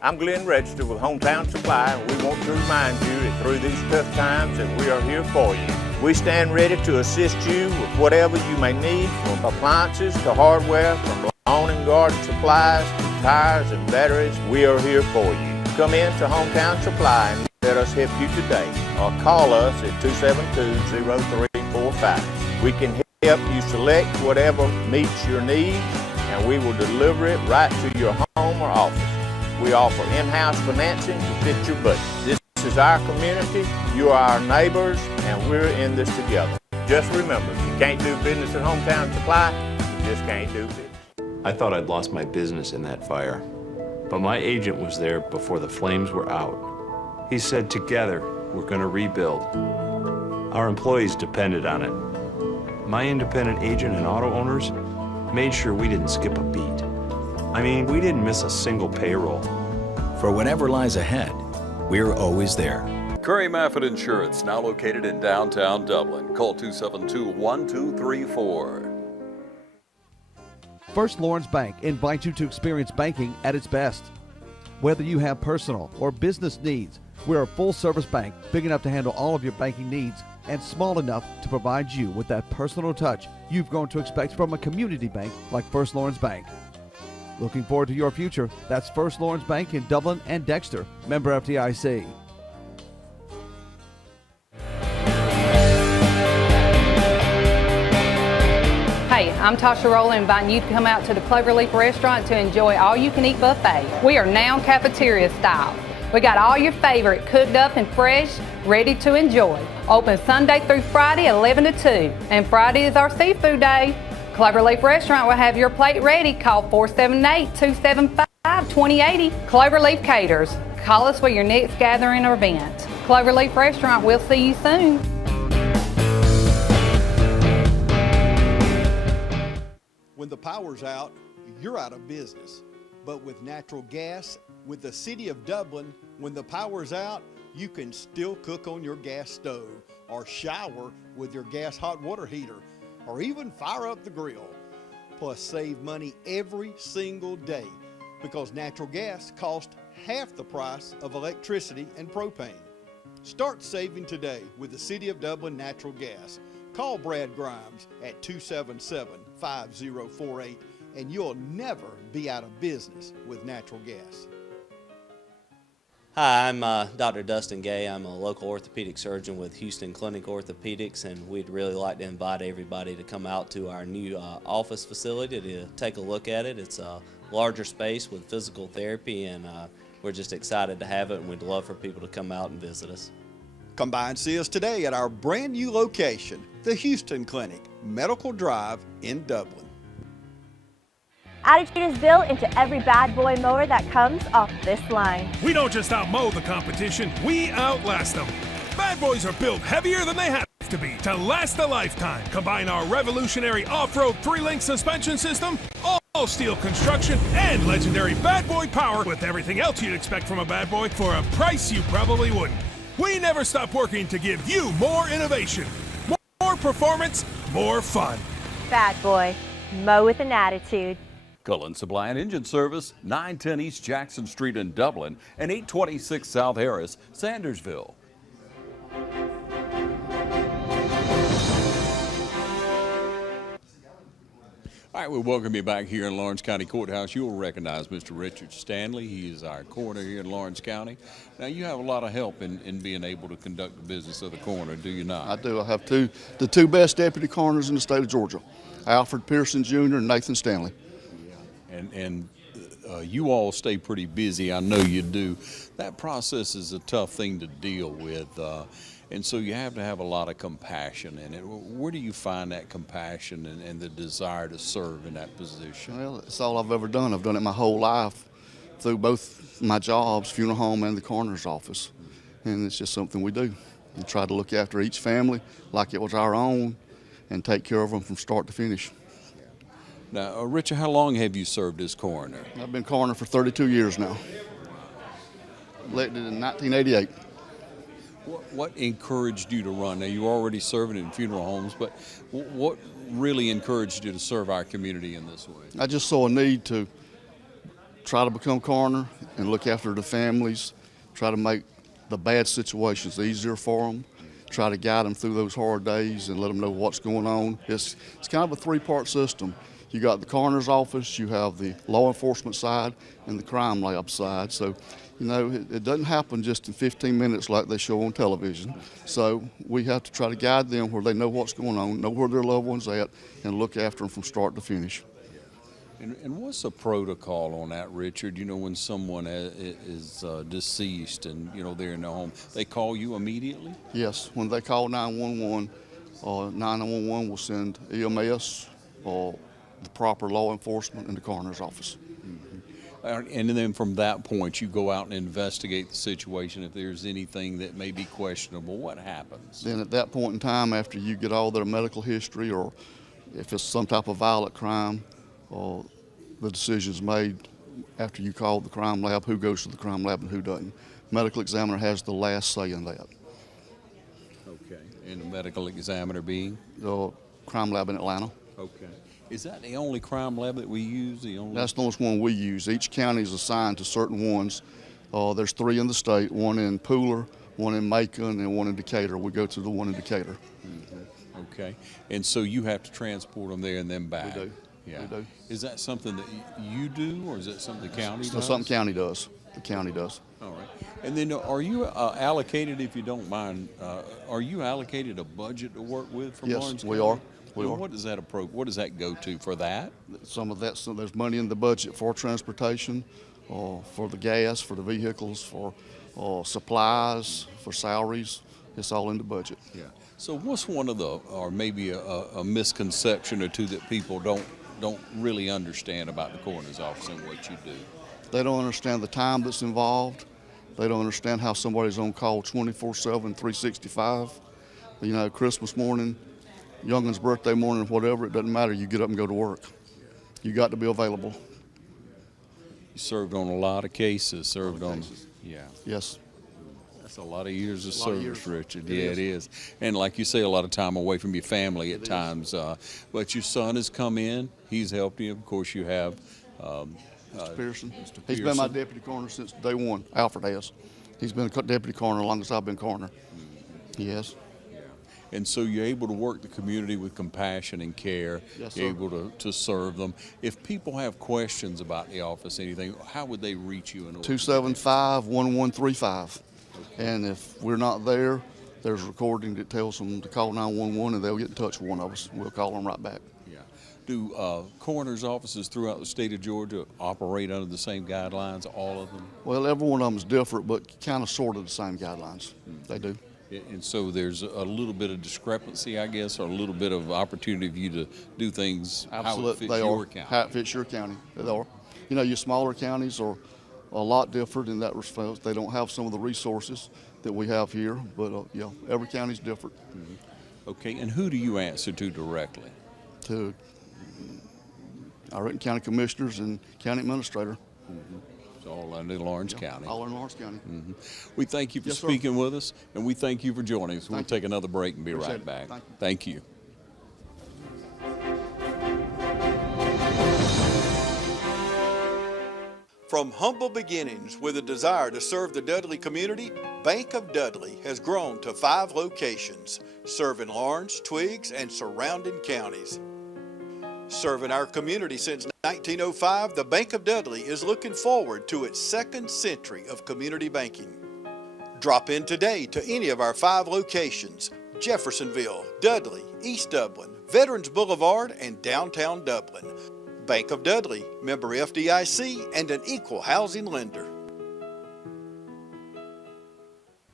I'm Glenn Register with Hometown Supply, and we want to remind you that through these tough times that we are here for you. We stand ready to assist you with whatever you may need, from appliances to hardware, from lawn and garden supplies to tires and batteries. We are here for you. Come in to Hometown Supply and let us help you today, or call us at 272-0345. We can help you select whatever meets your needs, and we will deliver it right to your home or office. We offer in-house financing to fit your budget. This is our community, you are our neighbors, and we're in this together. Just remember, if you can't do business at Hometown Supply, you just can't do business. I thought I'd lost my business in that fire, but my agent was there before the flames were out. He said, together, we're gonna rebuild. Our employees depended on it. My independent agent and auto owners made sure we didn't skip a beat. I mean, we didn't miss a single payroll. For whatever lies ahead, we're always there. Curry Maffett Insurance, now located in downtown Dublin. Call 272-1234. First Lawrence Bank invites you to experience banking at its best. Whether you have personal or business needs, we're a full-service bank big enough to handle all of your banking needs and small enough to provide you with that personal touch you've grown to expect from a community bank like First Lawrence Bank. Looking forward to your future. That's First Lawrence Bank in Dublin and Dexter, member FDIC. Hey, I'm Tasha Rowland, inviting you to come out to the Cloverleaf Restaurant to enjoy all-you-can-eat buffet. We are now cafeteria style. We got all your favorite cooked up and fresh, ready to enjoy. Open Sunday through Friday, 11 to 2. And Friday is our seafood day. Cloverleaf Restaurant will have your plate ready. Call 478-275-2080. Cloverleaf Caters. Call us for your next gathering or event. Cloverleaf Restaurant, we'll see you soon. When the power's out, you're out of business. But with natural gas, with the City of Dublin, when the power's out, you can still cook on your gas stove or shower with your gas hot water heater, or even fire up the grill. Plus save money every single day because natural gas costs half the price of electricity and propane. Start saving today with the City of Dublin Natural Gas. Call Brad Grimes at 277-5048 and you'll never be out of business with natural gas. Hi, I'm Dr. Dustin Gay. I'm a local orthopedic surgeon with Houston Clinic Orthopedics, and we'd really like to invite everybody to come out to our new office facility to take a look at it. It's a larger space with physical therapy, and we're just excited to have it, and we'd love for people to come out and visit us. Come by and see us today at our brand new location, the Houston Clinic, Medical Drive in Dublin. Attitude is built into every bad boy mower that comes off this line. We don't just outmow the competition, we outlast them. Bad boys are built heavier than they have to be to last a lifetime. Combine our revolutionary off-road 3-link suspension system, all steel construction, and legendary bad boy power with everything else you'd expect from a bad boy for a price you probably wouldn't. We never stop working to give you more innovation, more performance, more fun. Bad boy, mow with an attitude. Cullen Supply and Engine Service, 910 East Jackson Street in Dublin and 826 South Harris, Sandersville. All right, we welcome you back here in Lawrence County Courthouse. You'll recognize Mr. Richard Stanley. He is our coroner here in Lawrence County. Now, you have a lot of help in being able to conduct the business of the coroner, do you not? I do. I have the two best deputy coroners in the state of Georgia, Alfred Pearson Jr. and Nathan Stanley. And you all stay pretty busy. I know you do. That process is a tough thing to deal with, and so you have to have a lot of compassion in it. Where do you find that compassion and the desire to serve in that position? Well, it's all I've ever done. I've done it my whole life through both my jobs, funeral home and the coroner's office, and it's just something we do. We try to look after each family like it was our own and take care of them from start to finish. Now, Richard, how long have you served as coroner? I've been coroner for 32 years now. Elected in 1988. What encouraged you to run? Now, you were already serving in funeral homes, but what really encouraged you to serve our community in this way? I just saw a need to try to become coroner and look after the families, try to make the bad situations easier for them, try to guide them through those hard days and let them know what's going on. It's kind of a three-part system. You got the coroner's office, you have the law enforcement side, and the crime lab side. So, you know, it doesn't happen just in 15 minutes like they show on television. So we have to try to guide them where they know what's going on, know where their loved one's at, and look after them from start to finish. And what's the protocol on that, Richard? You know, when someone is deceased and, you know, they're in their home, they call you immediately? Yes, when they call 911, 911 will send EMS or the proper law enforcement in the coroner's office. And then from that point, you go out and investigate the situation. If there's anything that may be questionable, what happens? Then at that point in time, after you get all their medical history, or if it's some type of violent crime, the decision's made after you call the crime lab, who goes to the crime lab and who doesn't. Medical examiner has the last say in that. Okay. And the medical examiner being? The crime lab in Atlanta. Okay. Is that the only crime lab that we use? That's the only one we use. Each county is assigned to certain ones. There's 3 in the state, one in Pooler, one in Macon, and one in Decatur. We go to the one in Decatur. Mm-hmm. Okay. And so you have to transport them there and then back? We do. Yeah. We do. Is that something that you do, or is that something the county does? That's something the county does. The county does. All right. And then are you allocated, if you don't mind, are you allocated a budget to work with from Lawrence County? Yes, we are. What does that go to for that? Some of that, so there's money in the budget for transportation, for the gas, for the vehicles, for supplies, for salaries. It's all in the budget. Yeah. So what's one of the, or maybe a misconception or two that people don't really understand about the coroner's office and what you do? They don't understand the time that's involved. They don't understand how somebody's on call 24/7, 365. You know, Christmas morning, youngin's birthday morning, whatever, it doesn't matter. You get up and go to work. You got to be available. You served on a lot of cases. Yeah. Yes. That's a lot of years of service, Richard. It is. And like you say, a lot of time away from your family at times. But your son has come in. He's helped you. Of course, you have Mr. Pearson. He's been my deputy coroner since day one. Alfred has. He's been a deputy coroner as long as I've been coroner. He has. And so you're able to work the community with compassion and care. Yes, sir. You're able to serve them. If people have questions about the office, anything, how would they reach you? 275-1135. And if we're not there, there's a recording that tells them to call 911 and they'll get in touch with one of us. We'll call them right back. Yeah. Do coroner's offices throughout the state of Georgia operate under the same guidelines, all of them? Well, every one of them is different, but kind of sort of the same guidelines. They do. And so there's a little bit of discrepancy, I guess, or a little bit of opportunity for you to do things how it fits your county. How it fits your county. They are. You know, your smaller counties are a lot different in that respect. They don't have some of the resources that we have here, but yeah, every county's different. Mm-hmm. Okay, and who do you answer to directly? To our Renton County Commissioners and County Administrator. Mm-hmm. It's all under Lawrence County. All in Lawrence County. Mm-hmm. We thank you for Yes, sir. speaking with us, and we thank you for joining us. We'll take another break and be Appreciate right it. back. Thank you. Thank you. From humble beginnings with a desire to serve the Dudley community, Bank of Dudley has grown to 5 locations, serving Lawrence, Twiggs, and surrounding counties. Serving our community since 1905, the Bank of Dudley is looking forward to its 2nd century of community banking. Drop in today to any of our 5 locations: Jeffersonville, Dudley, East Dublin, Veterans Boulevard, and downtown Dublin. Bank of Dudley, member FDIC, and an equal housing lender.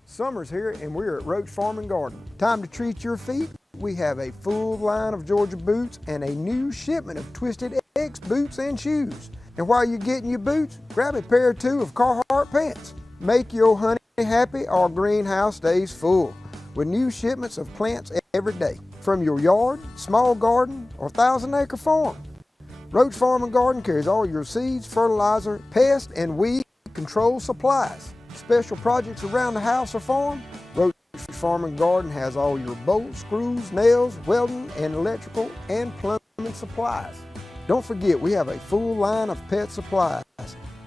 Summer's here and we're at Roach Farm and Garden. Time to treat your feet. We have a full line of Georgia boots and a new shipment of Twisted X boots and shoes. And while you're getting your boots, grab a pair or 2 of Carhartt pants. Make your honey happy, our greenhouse stays full with new shipments of plants every day from your yard, small garden, or 1,000-acre farm. Roach Farm and Garden carries all your seeds, fertilizer, pest, and weed control supplies. Special projects around the house or farm? Roach Farm and Garden has all your bolts, screws, nails, welding, and electrical and plumbing supplies. Don't forget, we have a full line of pet supplies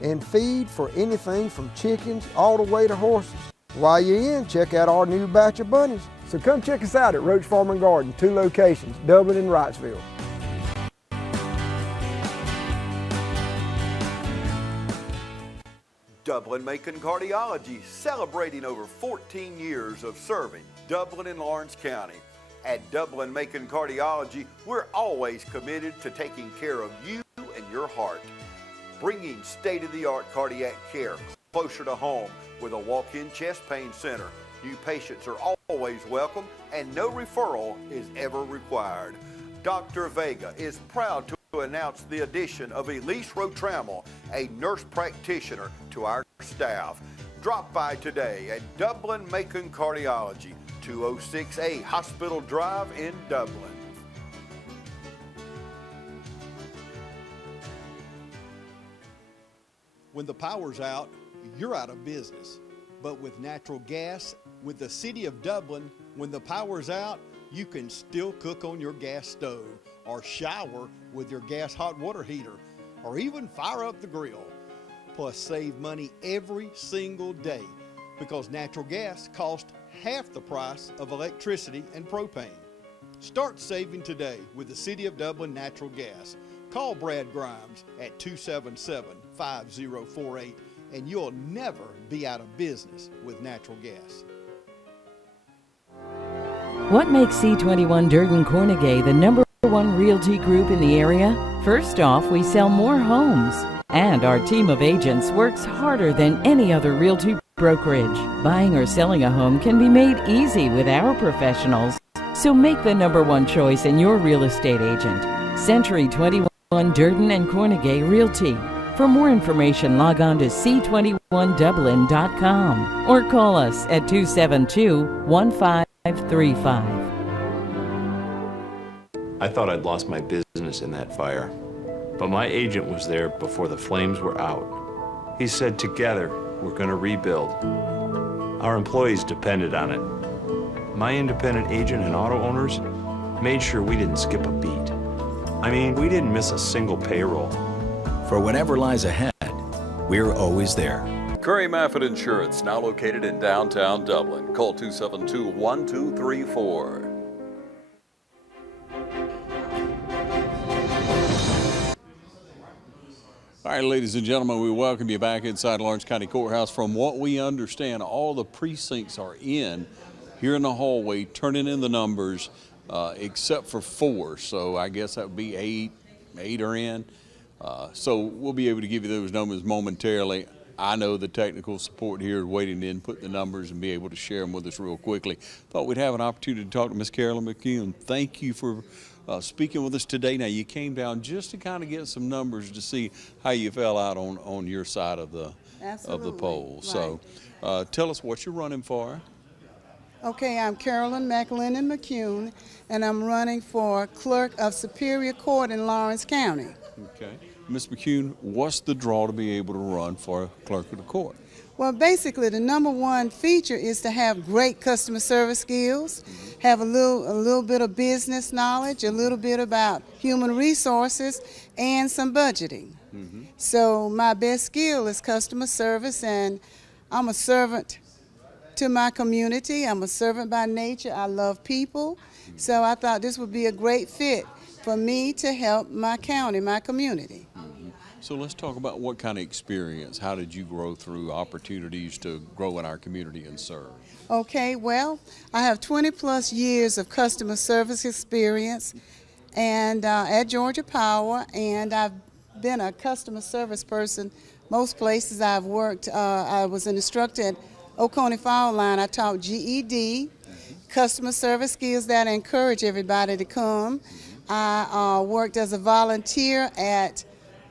and feed for anything from chickens all the way to horses. While you're in, check out our new batch of bunnies. So come check us out at Roach Farm and Garden, 2 locations, Dublin and Wrightsville. Dublin-Macon Cardiology, celebrating over 14 years of serving Dublin and Lawrence County. At Dublin-Macon Cardiology, we're always committed to taking care of you and your heart, bringing state-of-the-art cardiac care closer to home with a walk-in chest pain center. New patients are always welcome and no referral is ever required. Dr. Vega is proud to announce the addition of Elise Rotrammel, a nurse practitioner, to our staff. Drop by today at Dublin-Macon Cardiology, 206A Hospital Drive in Dublin. When the power's out, you're out of business. But with natural gas, with the City of Dublin, when the power's out, you can still cook on your gas stove, or shower with your gas hot water heater, or even fire up the grill. Plus save money every single day because natural gas costs half the price of electricity and propane. Start saving today with the City of Dublin Natural Gas. Call Brad Grimes at 277-5048 and you'll never be out of business with natural gas. What makes C21 Durden Cornegay the #1 realty group in the area? First off, we sell more homes, and our team of agents works harder than any other realty brokerage. Buying or selling a home can be made easy with our professionals, so make the #1 choice in your real estate agent. Century 21 Durden and Cornegay Realty. For more information, log on to c21dublin.com or call us at 272-1535. I thought I'd lost my business in that fire, but my agent was there before the flames were out. He said, together, we're going to rebuild. Our employees depended on it. My independent agent and auto owners made sure we didn't skip a beat. I mean, we didn't miss a single payroll. For whatever lies ahead, we're always there. Curry Maffett Insurance, now located in downtown Dublin. Call 272-1234. All right, ladies and gentlemen, we welcome you back inside Lawrence County Courthouse. From what we understand, all the precincts are in here in the hallway, turning in the numbers, except for 4. So I guess that would be 8 are in. So we'll be able to give you those numbers momentarily. I know the technical support here is waiting to input the numbers and be able to share them with us real quickly. Thought we'd have an opportunity to talk to Miss Carolyn McCune. Thank you for speaking with us today. Now, you came down just to kind of get some numbers to see how you fell out on your side of the poll. Right. So tell us what you're running for. Okay, I'm Carolyn McLennan McCune, and I'm running for Clerk of Superior Court in Lawrence County. Okay. Ms. McCune, what's the draw to be able to run for Clerk of the Court? Well, basically, the #1 feature is to have great customer service skills, have a little bit of business knowledge, a little bit about human resources, and some budgeting. So my best skill is customer service, and I'm a servant to my community. I'm a servant by nature. I love people. So I thought this would be a great fit for me to help my county, my community. So let's talk about what kind of experience. How did you grow through opportunities to grow in our community and serve? Okay, well, I have 20+ years of customer service experience and at Georgia Power, and I've been a customer service person most places I've worked. I was an instructor at Oconee Fall Line. I taught GED, customer service skills that encourage everybody to come. I worked as a volunteer at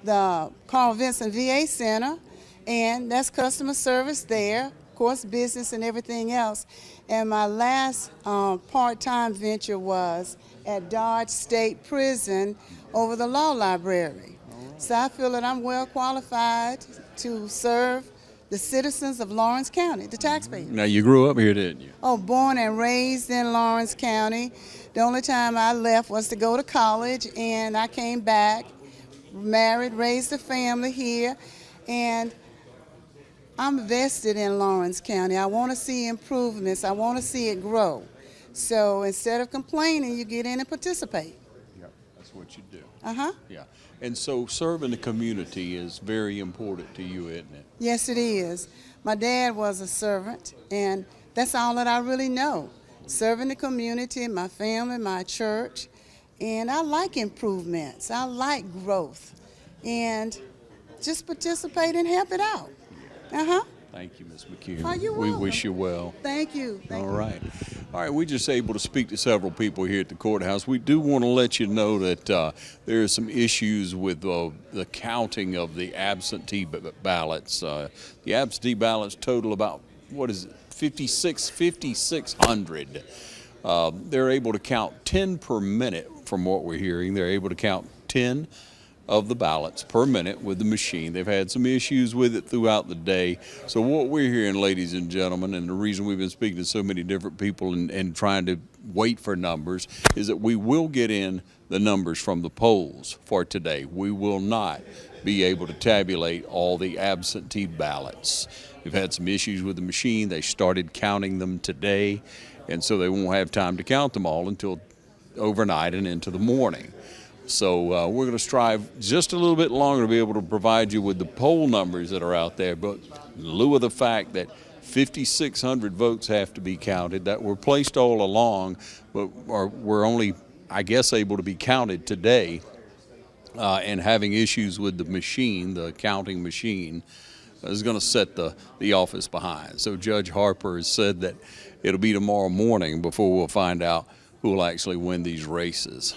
the Carl Vinson VA Center, and that's customer service there. course, business and everything else. And my last part-time venture was at Dodge State Prison over the law library. So I feel that I'm well qualified to serve the citizens of Lawrence County, the taxpayers. Now, you grew up here, didn't you? Oh, born and raised in Lawrence County. The only time I left was to go to college, and I came back, married, raised a family here, and I'm vested in Lawrence County. I want to see improvements. I want to see it grow. So instead of complaining, you get in and participate. Yeah, that's what you do. Uh-huh. Yeah. And so serving the community is very important to you, isn't it? Yes, it is. My dad was a servant, and that's all that I really know. Serving the community, my family, my church, and I like improvements. I like growth, and just participate and help it out. Uh-huh. Thank you, Ms. McHugh. Oh, you're We welcome. wish you well. Thank you. All right. All right, we're just able to speak to several people here at the courthouse. We do want to let you know that there are some issues with the counting of the absentee ballots. The absentee ballots total about, 5,600. They're able to count 10 per minute from what we're hearing. They're able to count 10 of the ballots per minute with the machine. They've had some issues with it throughout the day. So what we're hearing, ladies and gentlemen, and the reason we've been speaking to so many different people and trying to wait for numbers, is that we will get in the numbers from the polls for today. We will not be able to tabulate all the absentee ballots. We've had some issues with the machine. They started counting them today, and so they won't have time to count them all until overnight and into the morning. So we're going to strive just a little bit longer to be able to provide you with the poll numbers that are out there, but in lieu of the fact that 5,600 votes have to be counted that were placed all along, but were only, I guess, able to be counted today, and having issues with the machine, the counting machine, is going to set the office behind. So Judge Harper has said that it'll be tomorrow morning before we'll find out who will actually win these races.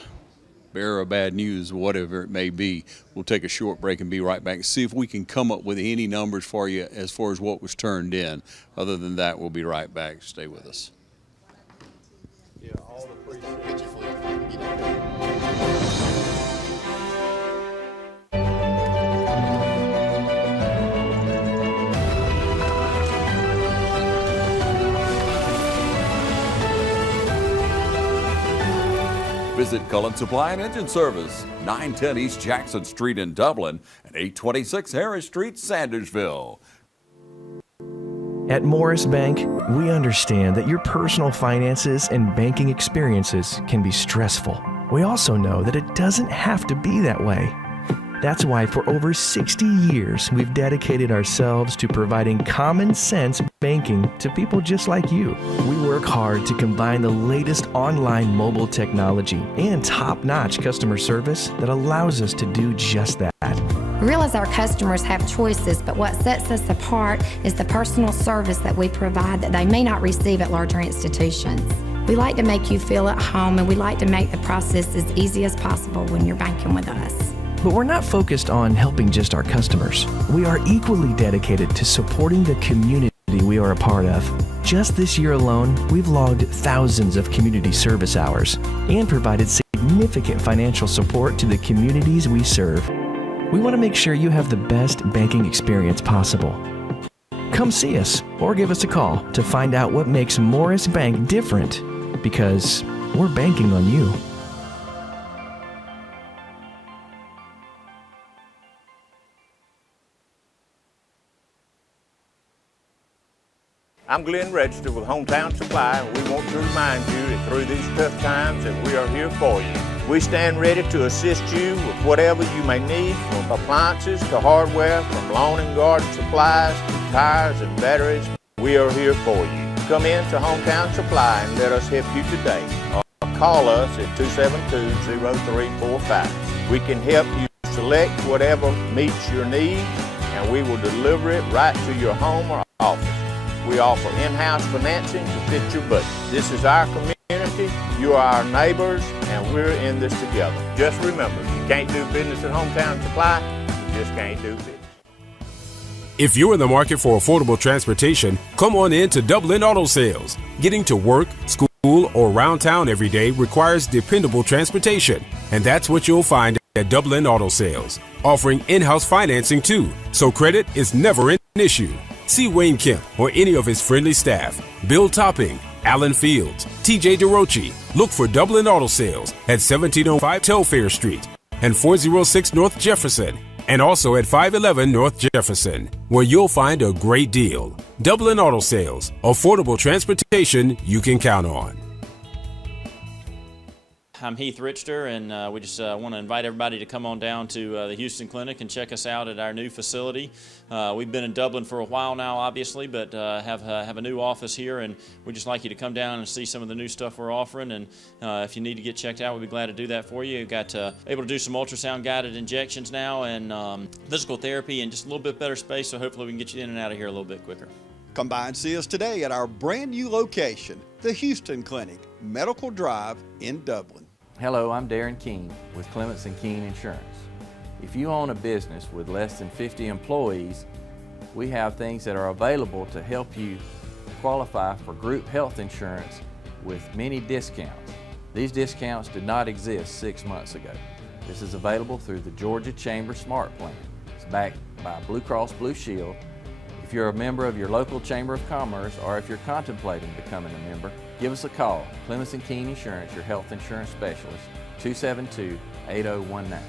Bearer of bad news, whatever it may be. We'll take a short break and be right back and see if we can come up with any numbers for you as far as what was turned in. Other than that, we'll be right back. Stay with us. Yeah, all the precincts. Visit Cullen Supply and Engine Service, 910 East Jackson Street in Dublin and 826 Harris Street, Sandersville. At Morris Bank, we understand that your personal finances and banking experiences can be stressful. We also know that it doesn't have to be that way. That's why for over 60 years, we've dedicated ourselves to providing common sense banking to people just like you. We work hard to combine the latest online mobile technology and top-notch customer service that allows us to do just that. We realize our customers have choices, but what sets us apart is the personal service that we provide that they may not receive at larger institutions. We like to make you feel at home, and we like to make the process as easy as possible when you're banking with us. But we're not focused on helping just our customers. We are equally dedicated to supporting the community we are a part of. Just this year alone, we've logged thousands of community service hours and provided significant financial support to the communities we serve. We want to make sure you have the best banking experience possible. Come see us or give us a call to find out what makes Morris Bank different, because we're banking on you. I'm Glenn Register with Hometown Supply, and we want to remind you that through these tough times that we are here for you. We stand ready to assist you with whatever you may need, from appliances to hardware, from lawn and garden supplies to tires and batteries. We are here for you. Come in to Hometown Supply and let us help you today. Or call us at 272-0345. We can help you select whatever meets your needs, and we will deliver it right to your home or office. We offer in-house financing to fit your budget. This is our community, you are our neighbors, and we're in this together. Just remember, you can't do business at Hometown Supply, you just can't do business. If you're in the market for affordable transportation, come on in to Dublin Auto Sales. Getting to work, school, or around town every day requires dependable transportation, and that's what you'll find at Dublin Auto Sales. Offering in-house financing too, so credit is never an issue. See Wayne Kemp or any of his friendly staff. Bill Topping, Alan Fields, TJ DeRochi. Look for Dublin Auto Sales at 1705 Telfair Street and 406 North Jefferson, and also at 511 North Jefferson, where you'll find a great deal. Dublin Auto Sales, affordable transportation you can count on. I'm Heath Richter, and we just want to invite everybody to come on down to the Houston Clinic and check us out at our new facility. We've been in Dublin for a while now, obviously, but have a new office here, and we'd just like you to come down and see some of the new stuff we're offering. And if you need to get checked out, we'd be glad to do that for you. We've got able to do some ultrasound guided injections now, and physical therapy, and just a little bit better space. So hopefully we can get you in and out of here a little bit quicker. Come by and see us today at our brand new location, the Houston Clinic, Medical Drive in Dublin. Hello, I'm Darren Keene with Clements & Keene Insurance. If you own a business with less than 50 employees, we have things that are available to help you qualify for group health insurance with many discounts. These discounts did not exist 6 months ago. This is available through the Georgia Chamber Smart Plan. It's backed by Blue Cross Blue Shield. If you're a member of your local Chamber of Commerce, or if you're contemplating becoming a member, give us a call. Clements & Keene Insurance, your health insurance specialist, 272-8019.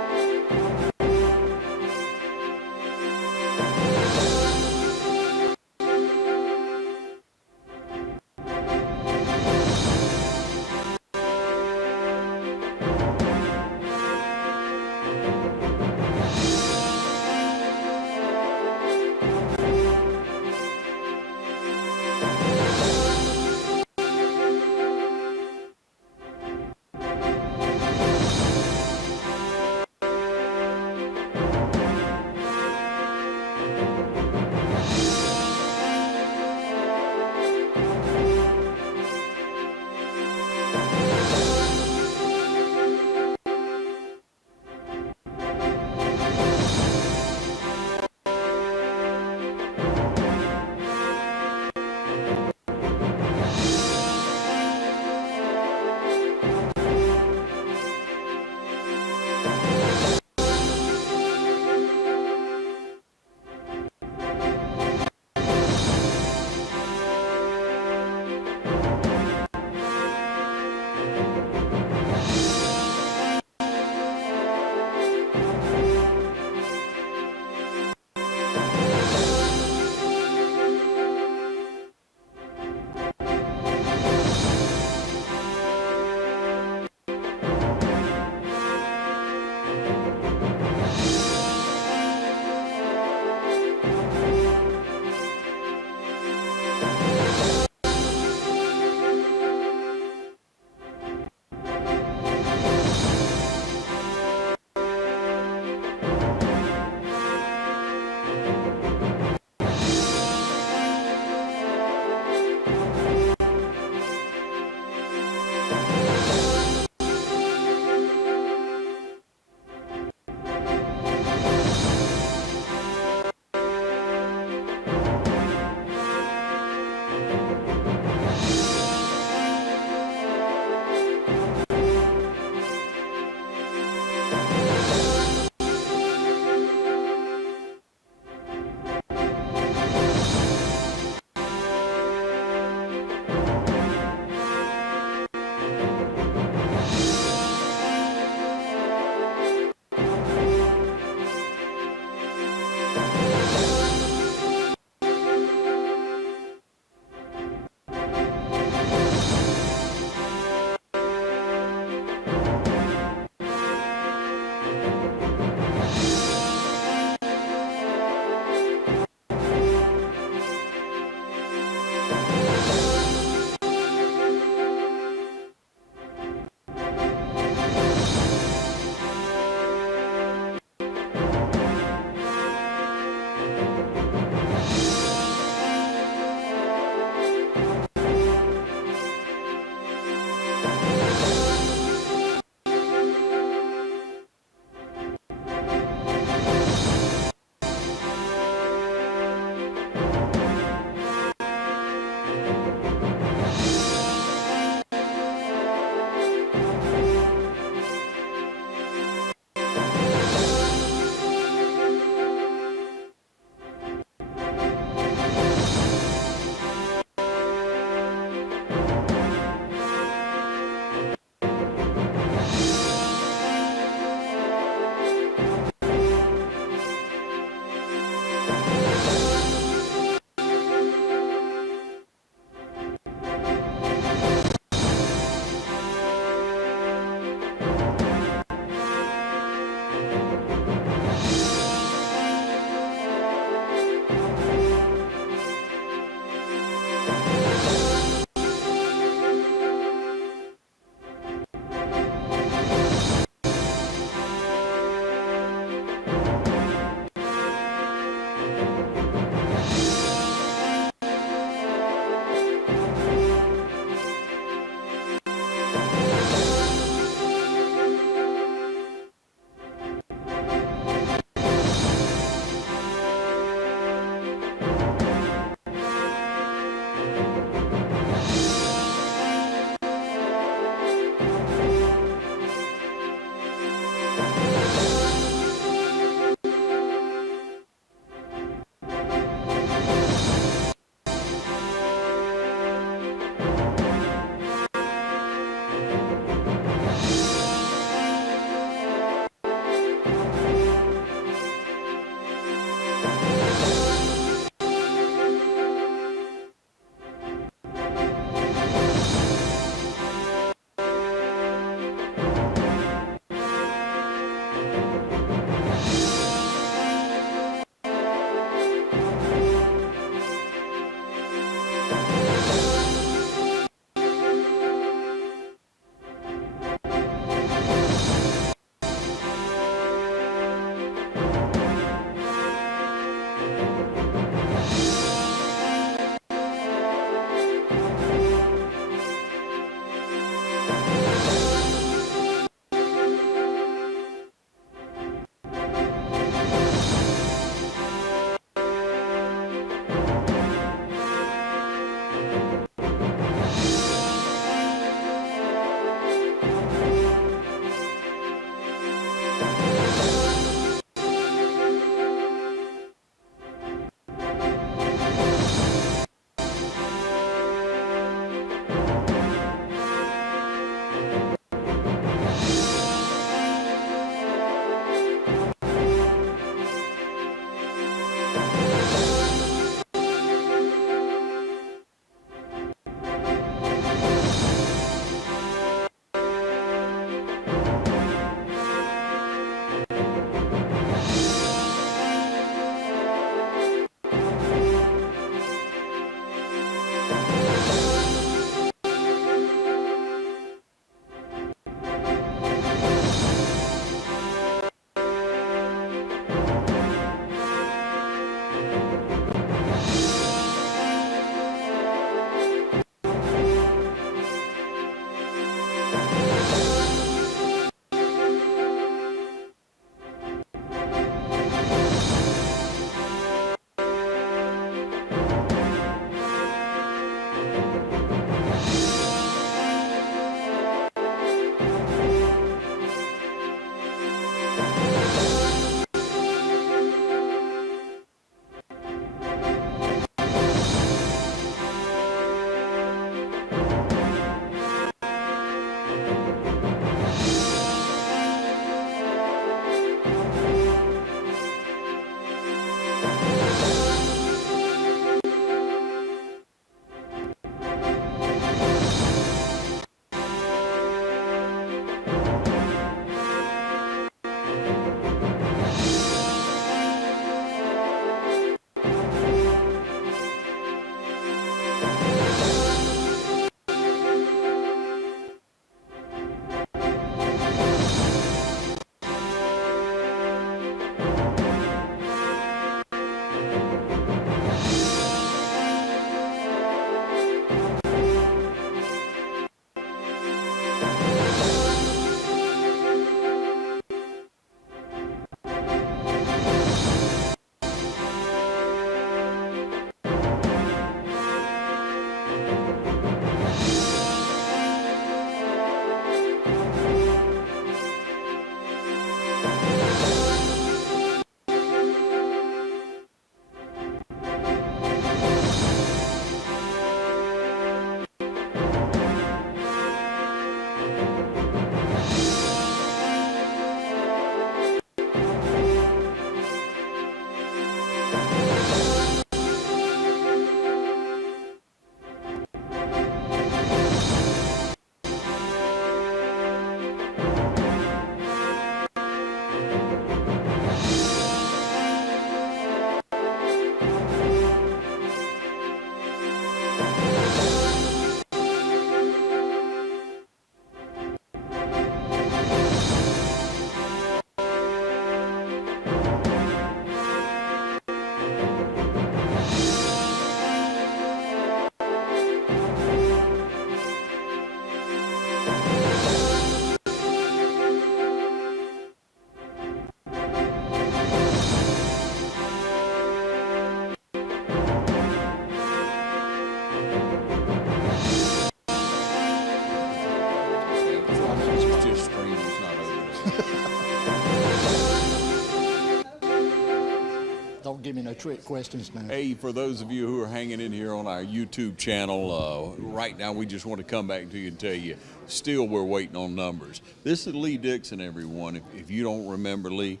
Don't give me no trick questions now. Hey, for those of you who are hanging in here on our YouTube channel, right now we just want to come back to you and tell you, still we're waiting on numbers. This is Lee Dixon, everyone. If you don't remember Lee,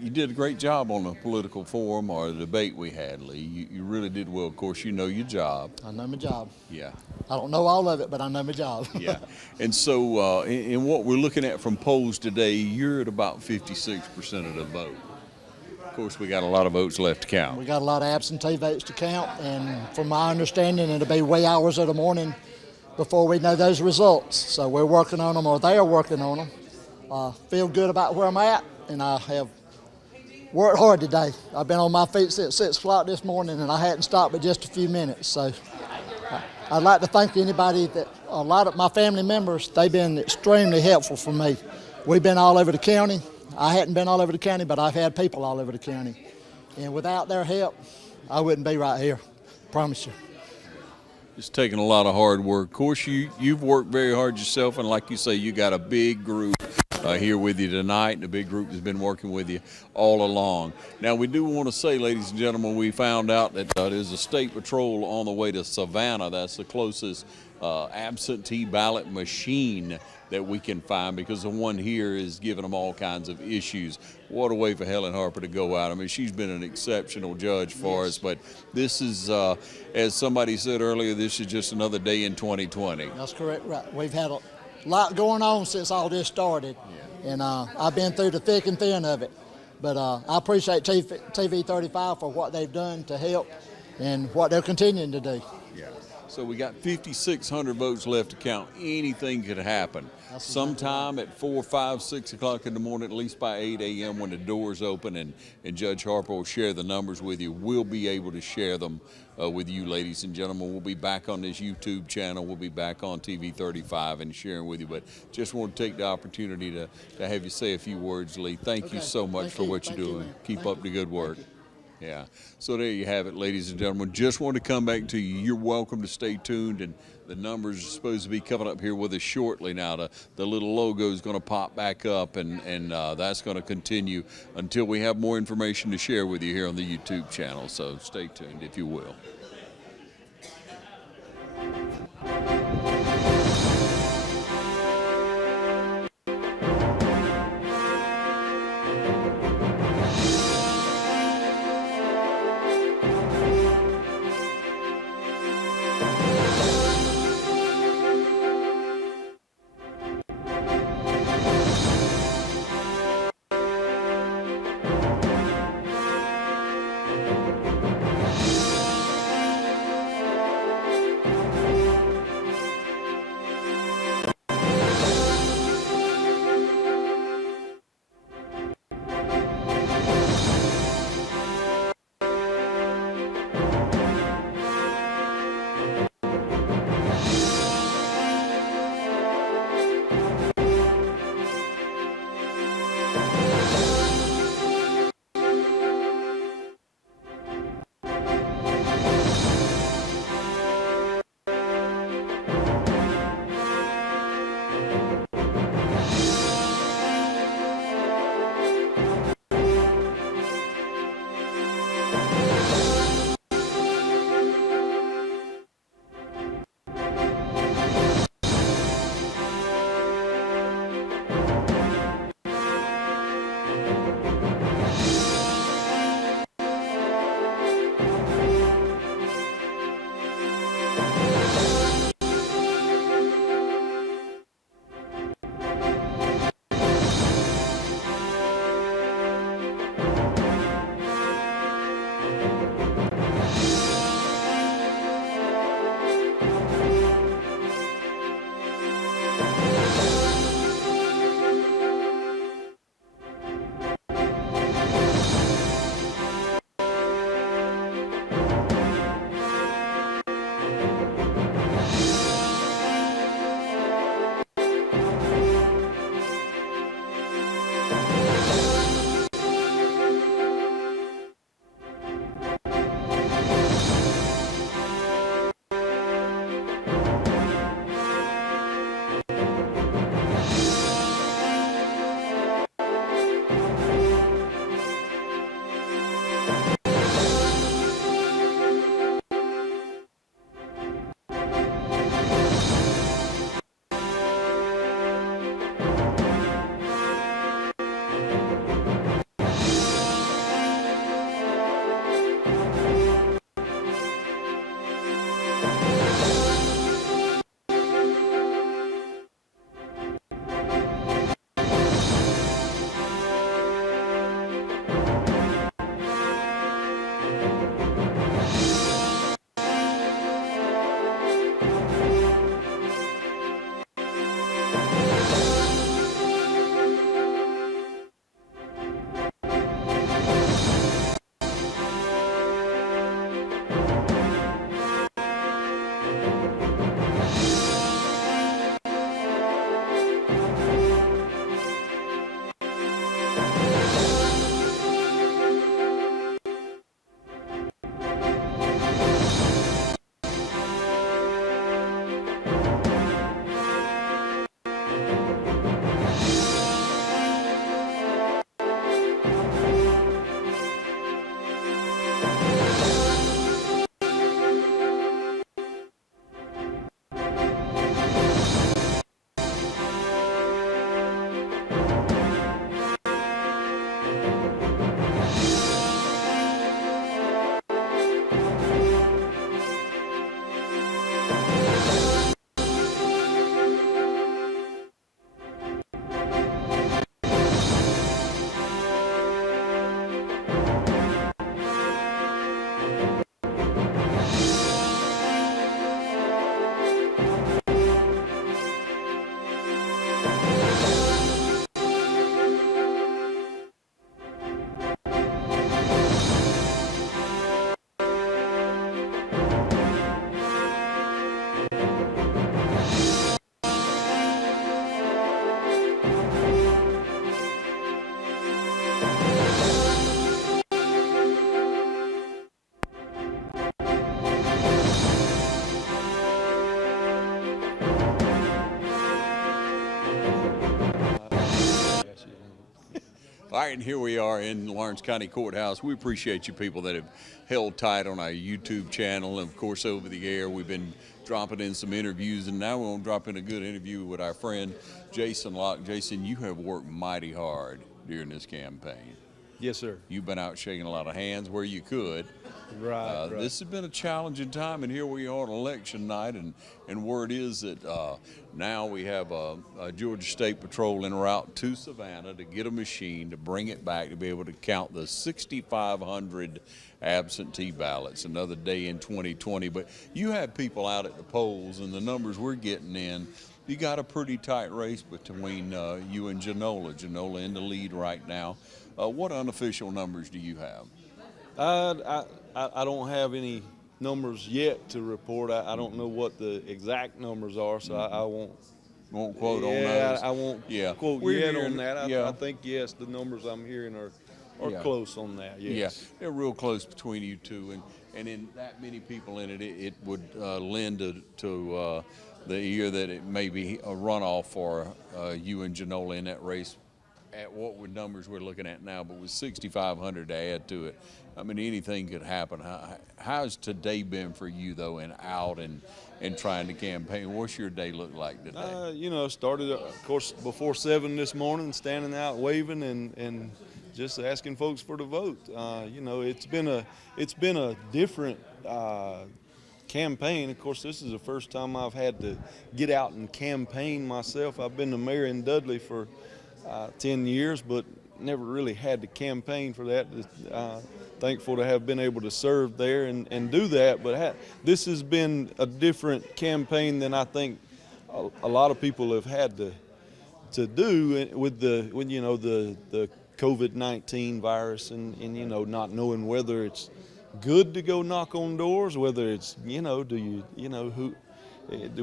you did a great job on the political forum or the debate we had, Lee. You really did well. Of course, you know your job. I know my job. Yeah. I don't know all of it, but I know my job. Yeah. And so in what we're looking at from polls today, you're at about 56% of the vote. Of course, we got a lot of votes left to count. We got a lot of absentee votes to count, and from my understanding, it'll be wee hours of the morning before we know those results. So we're working on them, or they are working on them. Feel good about where I'm at, and I have worked hard today. I've been on my feet since 6 o'clock this morning, and I hadn't stopped but just a few minutes. So I'd like to thank anybody a lot of my family members, they've been extremely helpful for me. We've been all over the county. I hadn't been all over the county, but I've had people all over the county. And without their help, I wouldn't be right here, promise you. It's taking a lot of hard work. Of course, you've worked very hard yourself, and like you say, you got a big group here with you tonight, and a big group has been working with you all along. Now, we do want to say, ladies and gentlemen, we found out that there's a state patrol on the way to Savannah. That's the closest absentee ballot machine that we can find, because the one here is giving them all kinds of issues. What a way for Helen Harper to go out. I mean, she's been an exceptional judge for us, but this is, as somebody said earlier, this is just another day in 2020. That's correct, right. We've had a lot going on since all this started, and I've been through the thick and thin of it. But I appreciate TV35 for what they've done to help and what they're continuing to do. Yeah. So we got 5,600 votes left to count. Anything could happen. Sometime at 4, 5, 6 o'clock in the morning, at least by 8 a.m. when the doors open and Judge Harper will share the numbers with you, we'll be able to share them with you, ladies and gentlemen. We'll be back on this YouTube channel. We'll be back on TV35 and sharing with you. But just want to take the opportunity to have you say a few words, Lee. Thank you so much for what you're doing. Keep up the good work. Yeah. So there you have it, ladies and gentlemen. Just want to come back to you. You're welcome to stay tuned, and the numbers are supposed to be coming up here with us shortly. Now, the little logo is going to pop back up, and that's going to continue until we have more information to share with you here on the YouTube channel. So stay tuned, if you will. All right, and here we are in Lawrence County Courthouse. We appreciate you people that have held tight on our YouTube channel, and of course over the air. We've been dropping in some interviews, and now we're going to drop in a good interview with our friend Jason Locke. Jason, you have worked mighty hard during this campaign. Yes, sir. You've been out shaking a lot of hands where you could. Right, right. This has been a challenging time, and here we are on election night, and word is that now we have a Georgia State Patrol en route to Savannah to get a machine to bring it back to be able to count the 6,500 absentee ballots, another day in 2020. But you have people out at the polls, and the numbers we're getting in, you got a pretty tight race between you and Janola. Janola in the lead right now. What unofficial numbers do you have? I don't have any numbers yet to report. I don't know what the exact numbers are, so I won't quote on those. I won't quote We're yet hearing, on that. yeah. I think, yes, the numbers I'm hearing are Yeah. close on that, yes. Yeah, they're real close between you two, and in that many people in it, it would lend to the year that it may be a runoff for you and Janola in that race at what numbers we're looking at now, but with 6,500 to add to it, I mean, anything could happen. How's today been for you, though, and out and trying to campaign? What's your day look like today? You know, started, of course, before 7 this morning, standing out waving and just asking folks for the vote. You know, it's been a different campaign. Of course, this is the first time I've had to get out and campaign myself. I've been the mayor in Dudley for 10 years, but never really had to campaign for that. Thankful to have been able to serve there and do that, but this has been a different campaign than I think a lot of people have had to do with the COVID-19 virus and you know, not knowing whether it's good to go knock on doors, whether it's, you know, do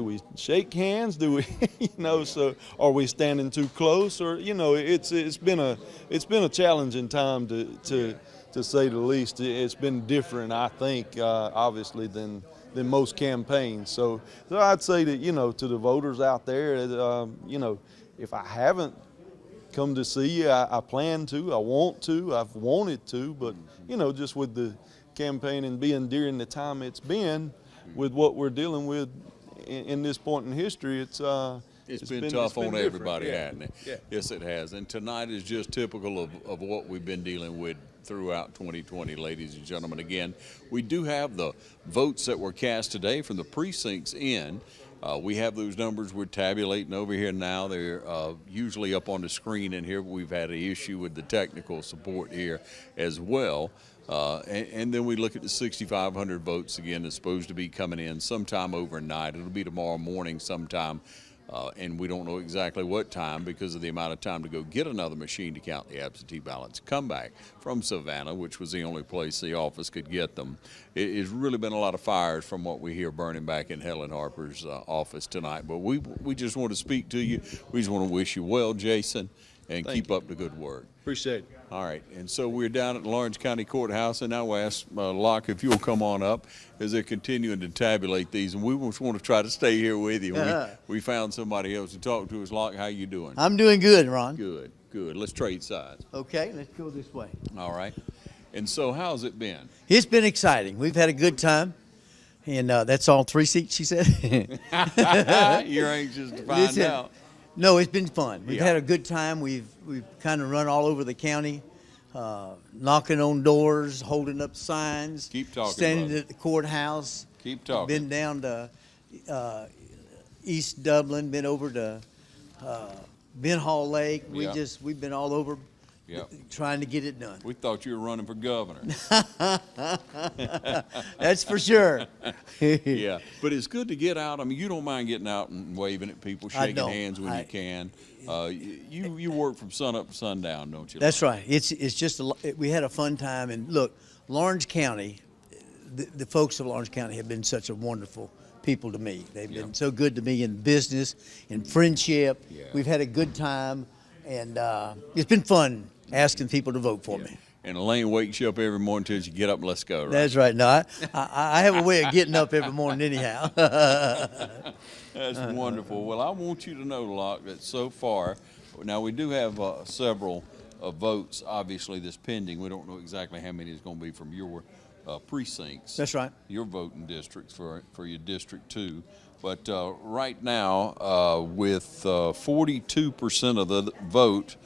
we shake hands? Do we, you know? So are we standing too close? Or you know, it's been a challenging time to say the least. It's been different, I think, obviously than most campaigns. So I'd say that, you know, to the voters out there, you know, if I haven't come to see you, I plan to, I want to, I've wanted to, but you know, just with the campaign and being during the time it's been, with what we're dealing with in this point in history, it's been tough on different. everybody, Yeah. hasn't it? Yeah. Yes, it has. And tonight is just typical of what we've been dealing with throughout 2020, ladies and gentlemen. Again, we do have the votes that were cast today from the precincts in. We have those numbers we're tabulating over here now. They're usually up on the screen in here, but we've had an issue with the technical support here as well. And then we look at the 6,500 votes again that's supposed to be coming in sometime overnight. It'll be tomorrow morning sometime, and we don't know exactly what time because of the amount of time to go get another machine to count the absentee ballots. Come back from Savannah, which was the only place the office could get them. It's really been a lot of fires from what we hear burning back in Helen Harper's office tonight. But we just want to speak to you. We just want to wish you well, Jason, and keep up the good work. Appreciate it. All right, and so we're down at Lawrence County Courthouse, and now we'll ask Locke if you'll come on up as they're continuing to tabulate these, and we just want to try to stay here with you. We found somebody else to talk to us. Locke, how you doing? I'm doing good, Ron. Good, good. Let's trade sides. Okay, let's go this way. All right. And so how's it been? It's been exciting. We've had a good time, and that's all 3 seats, she said. You're anxious to find out. No, it's been fun. We've Yeah. had a good time. We've kind of run all over the county, knocking on doors, holding up signs. Keep talking, standing brother. at the courthouse. Keep talking. Been down to East Dublin. Been over to Ben Hall Lake. Yeah. We've been all over. Yep. Trying to get it done. We thought you were running for governor. That's for sure. Yeah, but it's good to get out. I mean, you don't mind getting out and waving at people, shaking hands when you can. You work from sun up to sundown, don't you? That's right. It's just we had a fun time. And look, Lawrence County, the folks of Lawrence County have been such a wonderful people to me. They've been so good to me in business, in friendship. Yeah. We've had a good time, and it's been fun asking people to vote for me. And Elaine wakes you up every morning till you get up and let's go, right? That's right. No, I have a way of getting up every morning anyhow. That's wonderful. Well, I want you to know, Locke, that so far, now we do have several votes, obviously, that's pending. We don't know exactly how many is going to be from your precincts. That's right. Your voting districts for your District 2. But right now, with 42% of the vote,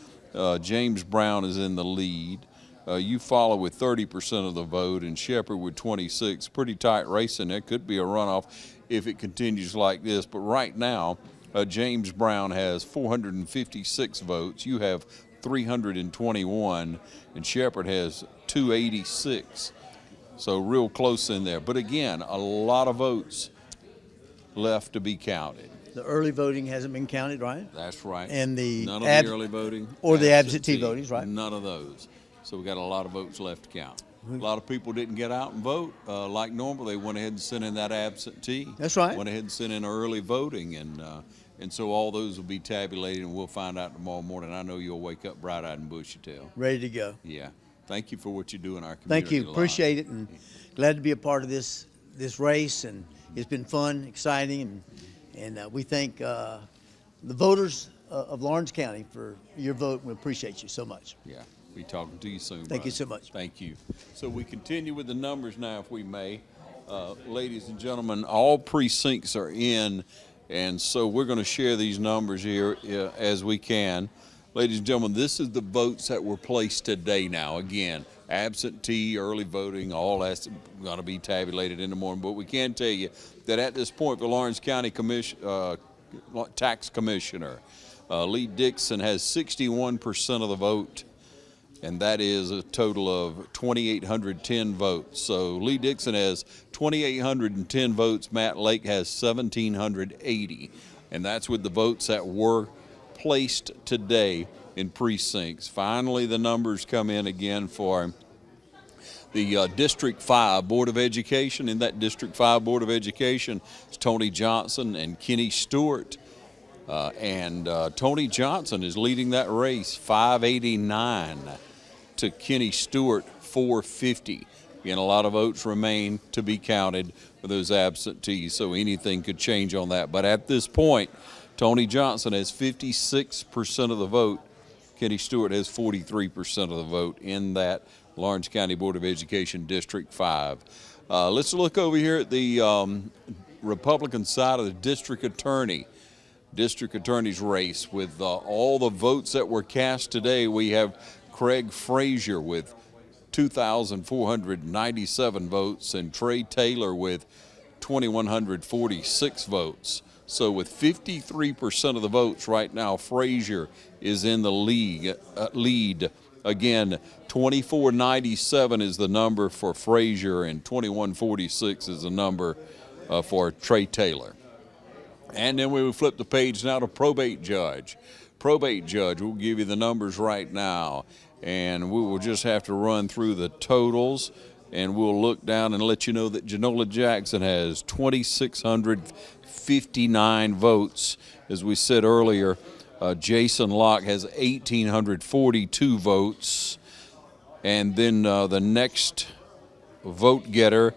James Brown is in the lead. You follow with 30% of the vote, and Shepherd with 26. Pretty tight race in there. Could be a runoff if it continues like this. But right now, James Brown has 456 votes. You have 321, and Shepherd has 286. So real close in there. But again, a lot of votes left to be counted. The early voting hasn't been counted, right? That's right. And the none of the early voting or the absentee votings, right? None of those. So we got a lot of votes left to count. A lot of people didn't get out and vote like normal. They went ahead and sent in that absentee. That's right. Went ahead and sent in early voting, and so all those will be tabulated, and we'll find out tomorrow morning. I know you'll wake up bright-eyed and bushy-tailed. Ready to go. Yeah. Thank you for what you do in our community. Thank you. Appreciate it, and glad to be a part of this race. And it's been fun, exciting, and we thank the voters of Lawrence County for your vote. We appreciate you so much. Yeah. Be talking to you soon. Thank you so much. Thank you. So we continue with the numbers now, if we may. Ladies and gentlemen, all precincts are in, and so we're going to share these numbers here as we can. Ladies and gentlemen, this is the votes that were placed today now. Again, absentee, early voting, all that's going to be tabulated in the morning. But we can tell you that at this point, the Lawrence County Tax Commissioner, Lee Dixon, has 61% of the vote, and that is a total of 2,810 votes. So Lee Dixon has 2,810 votes. Matt Lake has 1,780, and that's with the votes that were placed today in precincts. Finally, the numbers come in again for the District 5 Board of Education. In that District 5 Board of Education is Tony Johnson and Kenny Stewart. And Tony Johnson is leading that race, 589 to Kenny Stewart, 450. Again, a lot of votes remain to be counted for those absentees, so anything could change on that. But at this point, Tony Johnson has 56% of the vote. Kenny Stewart has 43% of the vote in that Lawrence County Board of Education District 5. Let's look over here at the Republican side of the district attorney's race. With all the votes that were cast today, we have Craig Frazier with 2,497 votes and Trey Taylor with 2,146 votes. So with 53% of the votes right now, Frazier is in the lead. Again, 2,497 is the number for Frazier, and 2,146 is the number for Trey Taylor. And then we will flip the page now to probate judge. Probate judge, we'll give you the numbers right now, and we will just have to run through the totals, and we'll look down and let you know that Janola Jackson has 2,659 votes. As we said earlier, Jason Locke has 1,842 votes. And then the next vote getter,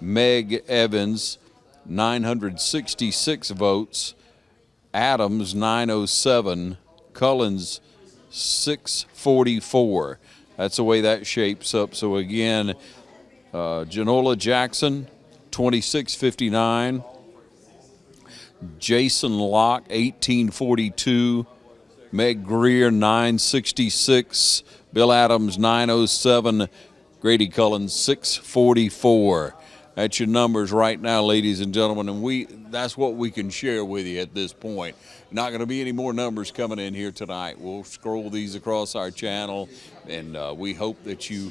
Meg Evans, 966 votes. Adams, 907. Cullens, 644. That's the way that shapes up. So again, Janola Jackson, 2,659. Jason Locke, 1,842. Meg Greer, 966. Bill Adams, 907. Grady Cullens, 644. That's your numbers right now, ladies and gentlemen, and that's what we can share with you at this point. Not going to be any more numbers coming in here tonight. We'll scroll these across our channel, and we hope that you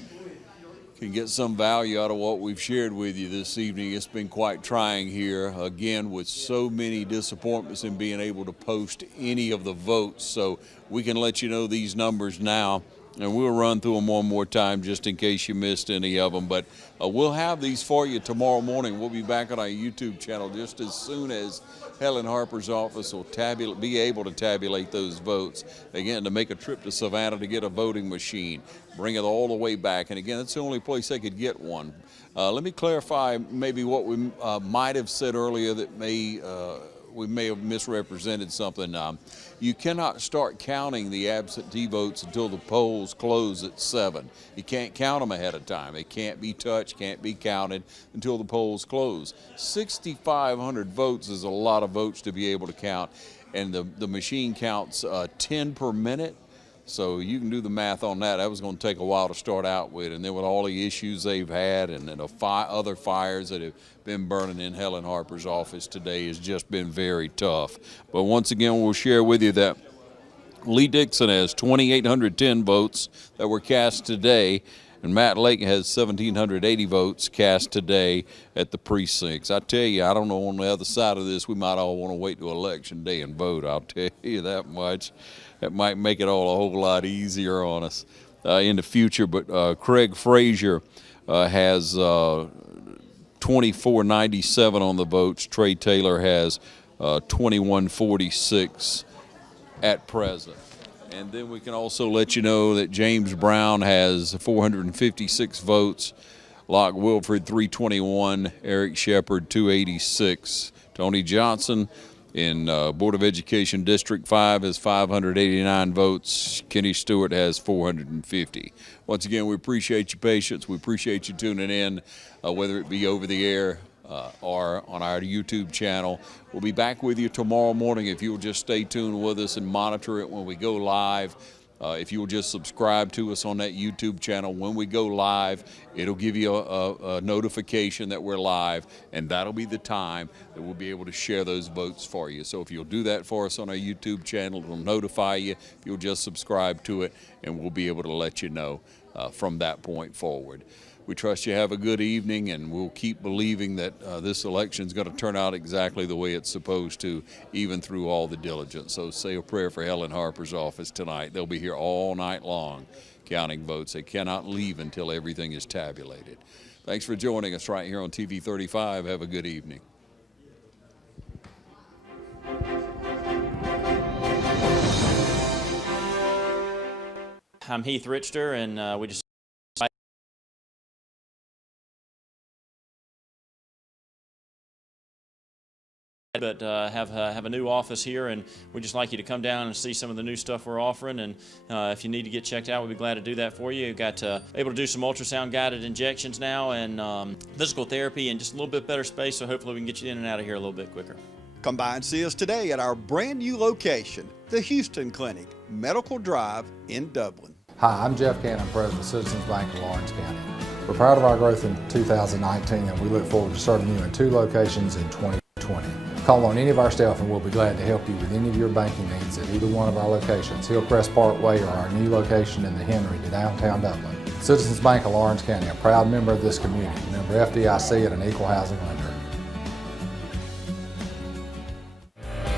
can get some value out of what we've shared with you this evening. It's been quite trying here, again, with so many disappointments in being able to post any of the votes. So we can let you know these numbers now, and we'll run through them one more time just in case you missed any of them. But we'll have these for you tomorrow morning. We'll be back on our YouTube channel just as soon as Helen Harper's office will be able to tabulate those votes. Again, to make a trip to Savannah to get a voting machine, bring it all the way back. And again, that's the only place they could get one. Let me clarify maybe what we might have said earlier that we may have misrepresented something. You cannot start counting the absentee votes until the polls close at 7. You can't count them ahead of time. They can't be touched, can't be counted until the polls close. 6,500 votes is a lot of votes to be able to count, and the machine counts 10 per minute. So you can do the math on that. That was going to take a while to start out with, and then with all the issues they've had and other fires that have been burning in Helen Harper's office today has just been very tough. But once again, we'll share with you that Lee Dixon has 2,810 votes that were cast today, and Matt Lake has 1,780 votes cast today at the precincts. I tell you, I don't know, on the other side of this, we might all want to wait till Election Day and vote. I'll tell you that much. That might make it all a whole lot easier on us in the future. But Craig Frazier has 2,497 on the votes. Trey Taylor has 2,146 at present. And then we can also let you know that James Brown has 456 votes. Locke Wilford 321, Eric Shepard 286. Tony Johnson in Board of Education District 5 has 589 votes. Kenny Stewart has 450. Once again, we appreciate your patience. We appreciate you tuning in, whether it be over the air or on our YouTube channel. We'll be back with you tomorrow morning if you'll just stay tuned with us and monitor it when we go live. If you will just subscribe to us on that YouTube channel, when we go live, it'll give you a notification that we're live, and that'll be the time that we'll be able to share those votes for you. So if you'll do that for us on our YouTube channel, it'll notify you. If you'll just subscribe to it, and we'll be able to let you know from that point forward. We trust you have a good evening, and we'll keep believing that this election is going to turn out exactly the way it's supposed to, even through all the diligence. So say a prayer for Helen Harper's office tonight. They'll be here all night long counting votes. They cannot leave until everything is tabulated. Thanks for joining us right here on TV35. Have a good evening. I'm Heath Richter, and we just but have a new office here, and we'd just like you to come down and see some of the new stuff we're offering. And if you need to get checked out, we'd be glad to do that for you. We've got able to do some ultrasound guided injections now, and physical therapy, and just a little bit better space, so hopefully we can get you in and out of here a little bit quicker. Come by and see us today at our brand new location, the Houston Clinic, Medical Drive in Dublin. Hi, I'm Jeff Cannon, President of Citizens Bank of Lawrence County. We're proud of our growth in 2019, and we look forward to serving you in 2 locations in 2020. Call on any of our staff and we'll be glad to help you with any of your banking needs at either one of our locations, Hillcrest Parkway or our new location in the Henry to downtown Dublin. Citizens Bank of Lawrence County, a proud member of this community, member FDIC and an equal housing lender.